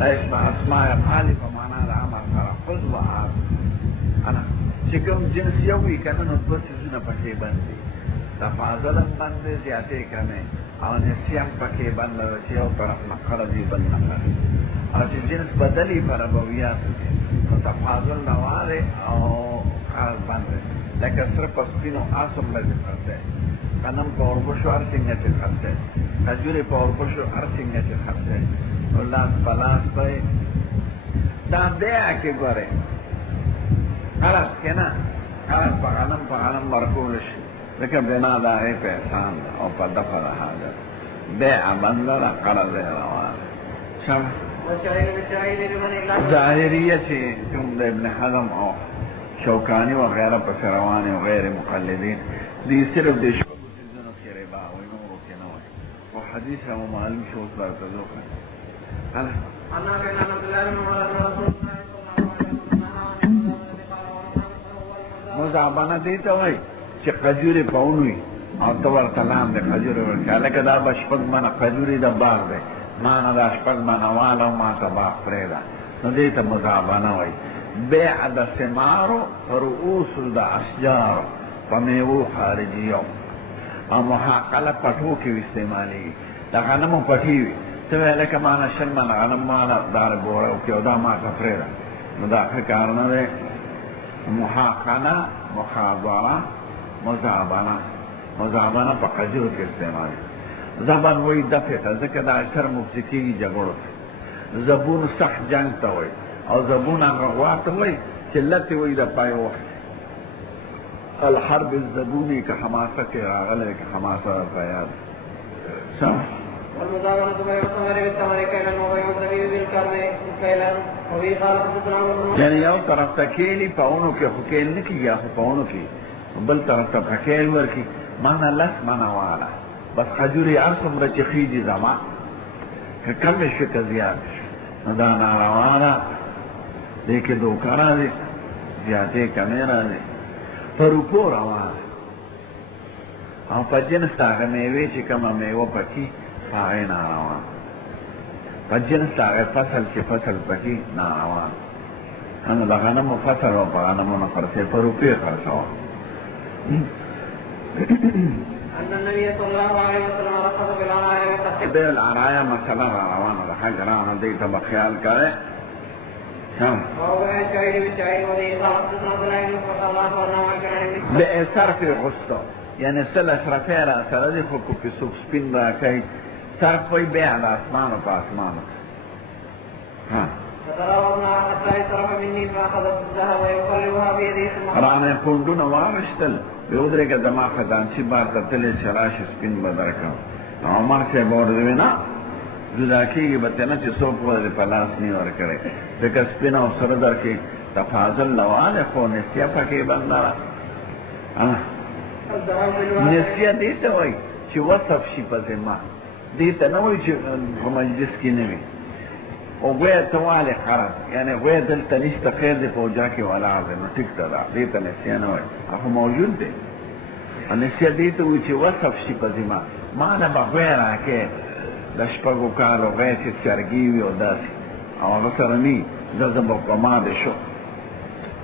اسمع اسماء افعالي فمعنى العمل خذ وآتي انا چکم جنس یوی کنه نو دو چیزونه پکې باندې تفاضلا باندې زیاتې کمه او نسیم پکې باندې چې یو طرف نقره دی بل نقره او چې جنس بدلی پر ربویات او تفاضل نواله او خاص باندې لکه سره پسپینو آسم لږه فرته غنم په اوربشو هر څنګه چې خرڅه خجورې په اوربشو هر څنګه چې خرڅه لاس پلاس په دا دې کې ګوره خلاص کنه خلاص په غنم ورکول شي لکه بنا دا هي په احسان او په دفع د حاجت بيع بندر قرض روان شم ظاهریه چې کوم د ابن حزم او شوکانی وغیرہ په روان او غیر مقلدین دي صرف د حديث هو معلوم شو اصدار تذوقه هلا عن ابي عبد الله بن عمر رسول الله مزعبانه دي ته وای چې قجوري پاونوي او تو ورته نام د قجوري ورکاله کدا بشپد منه قجوري د باغ ده ما نه د شپد منه والو ما ته باغ پرېدا نو دې ته مزعبانه وای بيع د ثمارو رؤوس د اشجار پمهو خارجيو او محاقله پټو کې استعمالي دا غنمو پټي وي ته لکه معنا شل من غنم معنا دار بوره او کې دا ما کفره نو دا کار نه ده محاقله مخابره مزابنه په قجرو کې استعمالي زبان وې دفه ته ځکه دا اکثر مفسکي جګړو زبون سخت جنگ ته وایي او زبون هغه غوا ته وایي چې لتې وایي د پای وخت الحرب الزبوني که حماسه کې راغلی که حماسه راته یاد والمداولة بين الثمر بالثمر كيلا وبيع الزبيب بالكرم كيلا وفي قال حدثنا یعنی یو طرف ته کېلي په اونو کې خو کېل نه کېږي خو په اونو کې بل طرف ته پکېل ورکړي مانه لس مانه واله بس خجورې هر څومره چې خېږي زما که کم شي که زیات شي نو دا ناروا ده دې کې دوکه راځي زیاتې کمې راځي په روپو روان او په جنس هغه میوې چې کومه میوه پکې هغه ناروا په جنس هغه فصل چې فصل پکې ناروا انا د غنمو فصل او په غنمو نه خرڅې په روپې خرڅوه أن النبي صلى الله عليه وسلم رخص بالعناية بالتخفيف. بيع العناية مثلا روان على حاجة روان دي تبقى خيال كاره. شام. بإثار في غصة يعني سلة شرفيرة سلة فوق في سوق سبين راكي صرف وي بيع على أسمانه فأسمانه. ها. فتراوضنا حتى يصرف مني فأخذت الذهب ويقلبها بيده ثم رانا يقولون وارشتل بيودرك دماغ فتانشي بار تبتلي شراش سپین بدرکا عمر سے بوردوی نا جدا کیگی بتینا چی سوپ ورد پلاس نی ورکڑے دکا سپین او سردر کی تفاضل لوال خو نسیہ پاکی بندارا نسیہ دیتا ہوئی چی وصف شی پزما دیتا نوی چی مجلس کی نوی او گویا توالی خرد یعنی گویا دلتا نشتا خیر دی پوجا کی والا عظیم ٹکتا دا دیتا نسیہ نوی اخو موجود دی نسیہ دیتا ہوئی چی وصف شی پزما مانا با گویا راکے دشپگو کالو غیر چی چرگیوی او داسی او غسرنی دزبو کماد شو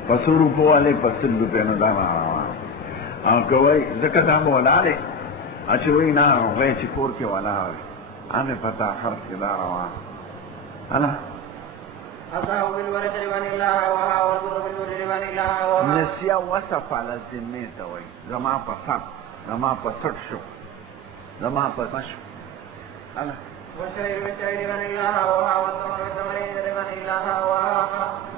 پسو روپو والی پسل روپینو دانا روان او کوئی ذکر دامو والالی اچوئی نا غیر چی کور کی والا ہوئی آمی پتا خرس کی دا روان أنا أصاب بالورث لمن الله وها والبر بالبر لمن الله وها نسيا وصف على الذمة توي زما بصر زما بصر شو زما بمشو أنا والشعير بالشعير لمن الله وها والثمر بالثمر لمن الله وها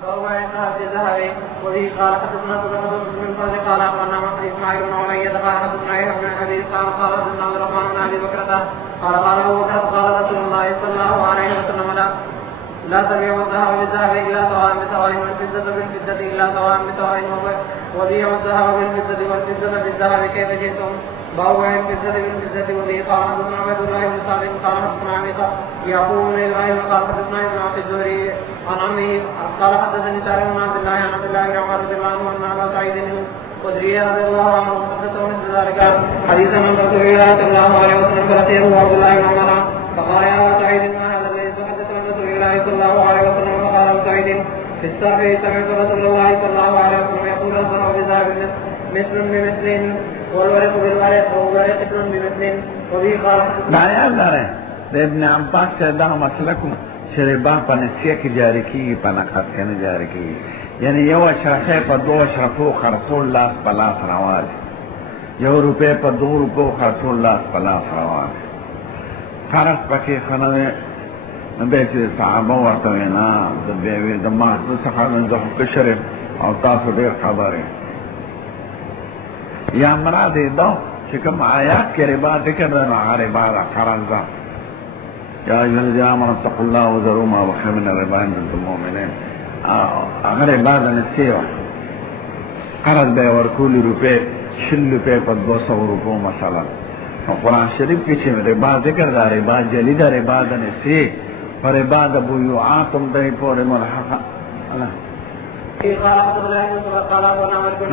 فهو إنها في الذهب وبه قال حدثنا سلمة بن فضل قال أخبرنا محمد إسماعيل بن علي قال حدثنا يحيى بن أبي قال حدثنا عبد الرحمن بن أبي بكرة قال أبو بكر قال رسول الله صلى الله عليه وسلم لا تبيع الذهب بالذهب إلا سواء بسواء والفضة بالفضة إلا سواء بسواء وبيع الذهب بالفضة والفضة بالذهب كيف جئتم باوع الفضة بالفضة وبه قال حدثنا عبد الله بن سعد قال حدثنا عميقة يعقوب بن إبراهيم قال حدثنا ابن عبد الزهري عن عمه قال حدثني سالم بن عبد الله عن عبد الله بن عمر رضي الله عنه أن أبا سعيد الخدري رضي الله عنه حدثه مثل ذلك حديثا من رسول الله صلى الله عليه وسلم فلقيه عبد الله بن عمر فقال يا أبا سعيد ما هذا الذي تحدث عن رسول الله صلى الله عليه وسلم فقال أبو سعيد في الصرف سمعت رسول الله صلى الله عليه وسلم يقول الذهب بالذهب مثل بمثل والورق بالورق والورق مثل بمثل وبه قال لا يا الله ابن عباس سے دا مسلکو شربا په نسیه کې جاری کیږي په نقد کې نه جاری کیږي یعنی یو اشرفه په دو اشرفو خرڅول لاس په لاس روان یو روپے په دو روپو خرڅول لاس په لاس روان خرڅ پکې خنوي به چې صحابه ورته نه د بیوی د ما څخه د کشر او تاسو ډېر خبره یا مراد دا چې کوم آیات کې ربا ذکر نه ربا قرض يا أيها الذين آمنوا اتقوا الله وذروا ما بقي من الربا إن كنتم مؤمنين أغر عبادة نسيوة قرض بے ورکولی روپے 60 روپے پر 200 روپو مثلا قرآن شریف کی چھے ربا ذکر دا ربا جلی دا ربا دا نسی پر ربا دا بویوعاتم دا پور ملحقا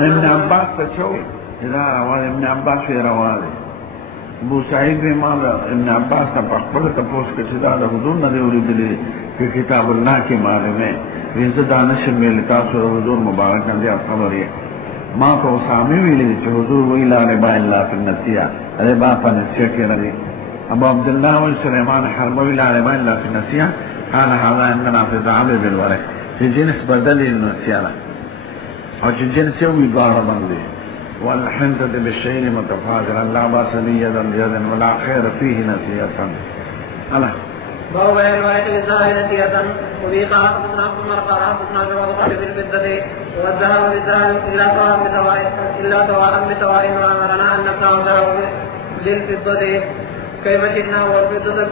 ابن عباس تچوئی اذا رواد ابن عباس فی رواد ابو سعید بن مال ابن عباس تا پخبر تپوس کچھ دا حضور ندوری دلی کہ کتاب اللہ کی معلومے ویزا دانشن میں لتاثر حضور مبارک اندیا خبری ما کو سامی ویلی چھ حضور ویلا ربا اللہ فی النسیہ ربا فی النسیہ کی ربی ابو عبداللہ و سلیمان حرب ویلا ربا اللہ فی النسیہ قال حالا اندنا فی ذعب بالورق چھ جنس بدلی النسیہ اور چھ جنس یومی بار بندی والحنطة بالشيء متفاضلا لا باس بيدا بيدا ولا خير فيه نسيئة الله باب رواية الزاهدة وفي قال حدثنا عمر قال حدثنا جواب خالد بالبدة والذهب بالذهب إلا سواء بسواء وأمرنا أن نقطع الذهب بالفضة كيف شئنا والفضة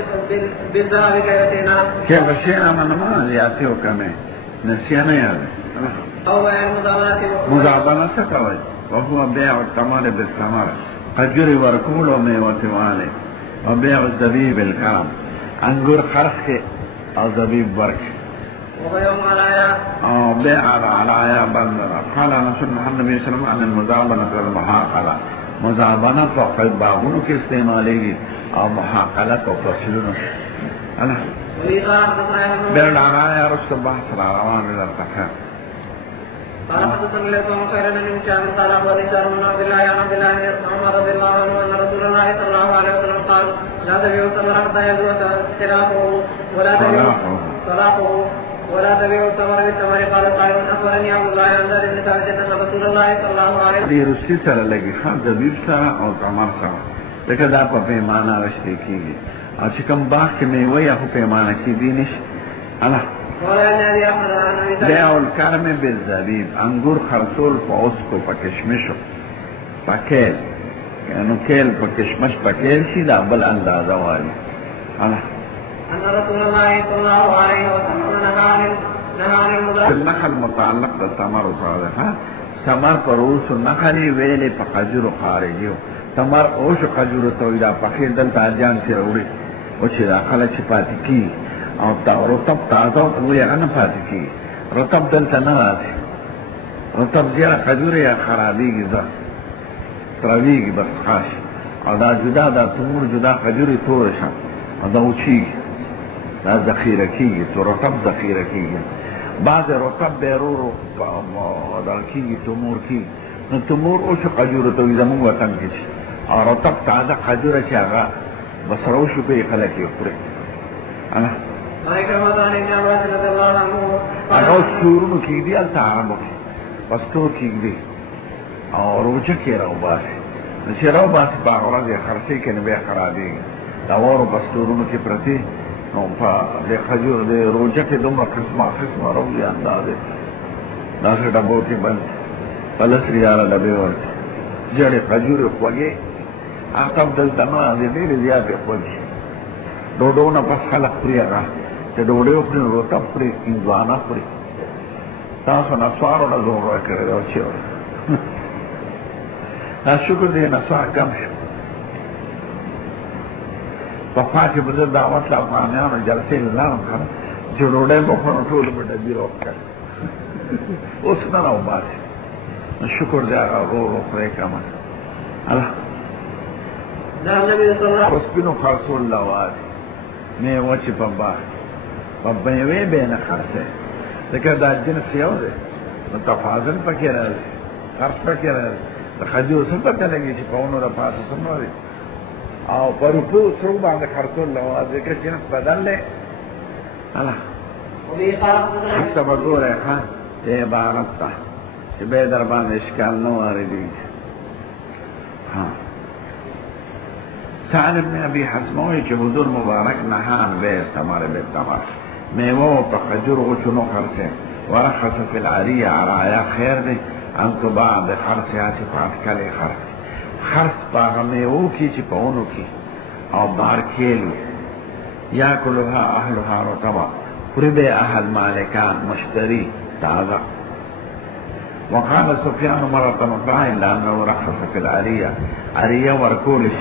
بالذهب كيف شئنا. كيف شئنا من ما يأتيه كمان نسينا يعني. أو بيع مزابنة ستوي وهو بيع التمر بالثمر قجر وركول وميوة والي وبيع الزبيب الكرم انگور خرخ او زبیب ورک او بیع العلایا بندر قال رسول محمد صلی اللہ علیہ وسلم عن المزابنة والمحاقلة مزابنة وقت باغونو کی استعمالی گی او محاقلة وفصلونو بیع العلایا رسول بحث العروان للارتخان قال حدثنا لكم خيرا من شام قال وليس من عبد الله عن عبد الله بن عمر رضي الله عنه ان رسول الله صلى الله عليه وسلم قال لا تبيعوا الثمر حتى يزول اختلافه ولا تبيعوا صلاحه ولا تبيعوا الثمر بالثمر. قال قائل اخبرني عبد الله عن ذلك بن ثابت ان رسول الله صلى الله عليه وسلم رسول سره لګي خان زبیب سره او تمر سره لکه دا په پیمانه راشي کیږي او چې کوم باغ کې میوه یا په پیمانه کې دي نشي الله بیع الکرم بالزبیب انگور خرطول پا اسکو پا کشمشو پا کیل یعنی کیل پا کشمش پا کیل شی دا بل اندازه والی ان رسول الله صلی اللہ علیہ وسلم نهان المدرس النخل متعلق دا تمر صادقا تمر پر روس النخلی ویلی پا قجر خارجیو تمر اوش قجر تویدا پا خیل دل تاجان سی روڑی وچی دا خلچ پاتی کی او رطب تازه وی انا پاتې کی رطب دلته نه راځي رطب زیاده قجور یا خرابېږي زه ترویږي بس خاص او دا جدا دا تمور جدا قجورې تور شه او دا وچیږي دا ذخیره کېږي تو رطب ذخیره کېږي بعضې رطب بیا ورو دغه کېږي تمور کېږي نو تمور اوس قجورو ته وي زمونږ وطن کې چې او رطب تازه قجوره چې هغه بس روشو پې خلک یې خوري اگه سورونو کی دی التا عربو کی پشتو کی دی اور روچه کی رو باسی نچه رو باسی پا غرازی خرسی که نبی خرابی دوارو پشتورونو کی پرتی پا دی خجور دی روچه کی دوم قسم رو دی اندازه ناسر ڈبو کی بند پلس ریالا ڈبی ورکی جڑی خجور خوگی آتاب دلتا نو آزی دیر زیادی خوگی ڈوڈونا پس خلق پری اگا چې ډوډۍ وخوري نو رطب خوري هندوانه خوري تاسو نسوارو نه زور ورکړی دی او چې دا شکر دی نسوار کم شو پخوا چې به زه دعوت له افغانیانو جلسې له لارم کړم چې ډوډۍ به خورم ټولو به ډبي راوکړل اوس نه راوباسي نو شکر دی هغه ورو ورو خدای کمه الله خو سپینو خرڅول لواري میوه چې په باغ په میوې به نه خرڅوي ځکه دا جنس یو دی نو تفاضل پکې راځي خرڅ پکې راځي د خجور څه پته لګي چې په اونو د پاسه څومره دی او په روپو سرو باندې خرڅول لوازم ځکه جنس بدل دی الله حتی به ګوره ښه دې عبارت ته چې بیا در باندې اشکال نه واردېږي سعد بن ابي حسموي چې حضور مبارک نهان به تمر به تمر میوه په خجور غوچونو خرڅه ورخص فی العریه عرایا خیر دی ان تباع د خرڅه صفات کله خرڅ په میوه کې چې پهونو کې او بار کېلو یاکلها اهلها رطبا قربه اهل مالکان مشتری تازه وقال سفيان مرة أخرى إلا أنه رخص في العرية عرية وركولش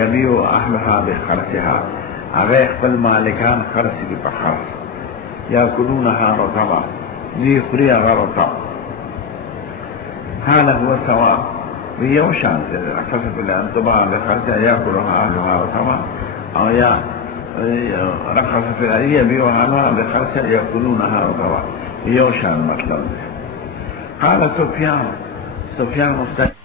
يبيع أهلها بخرسها أغيق بالمالكان خرس بخرس يأكلونها رطبا ليخري غرطا هذا هو الثواب بيوشان رخص في الانطباع بخرسها يأكلها أهلها رطبا أو رخص في العرية يبيع أهلها بخرسها يأكلونها رطبا بيوشان مطلب قال سفيان مستجد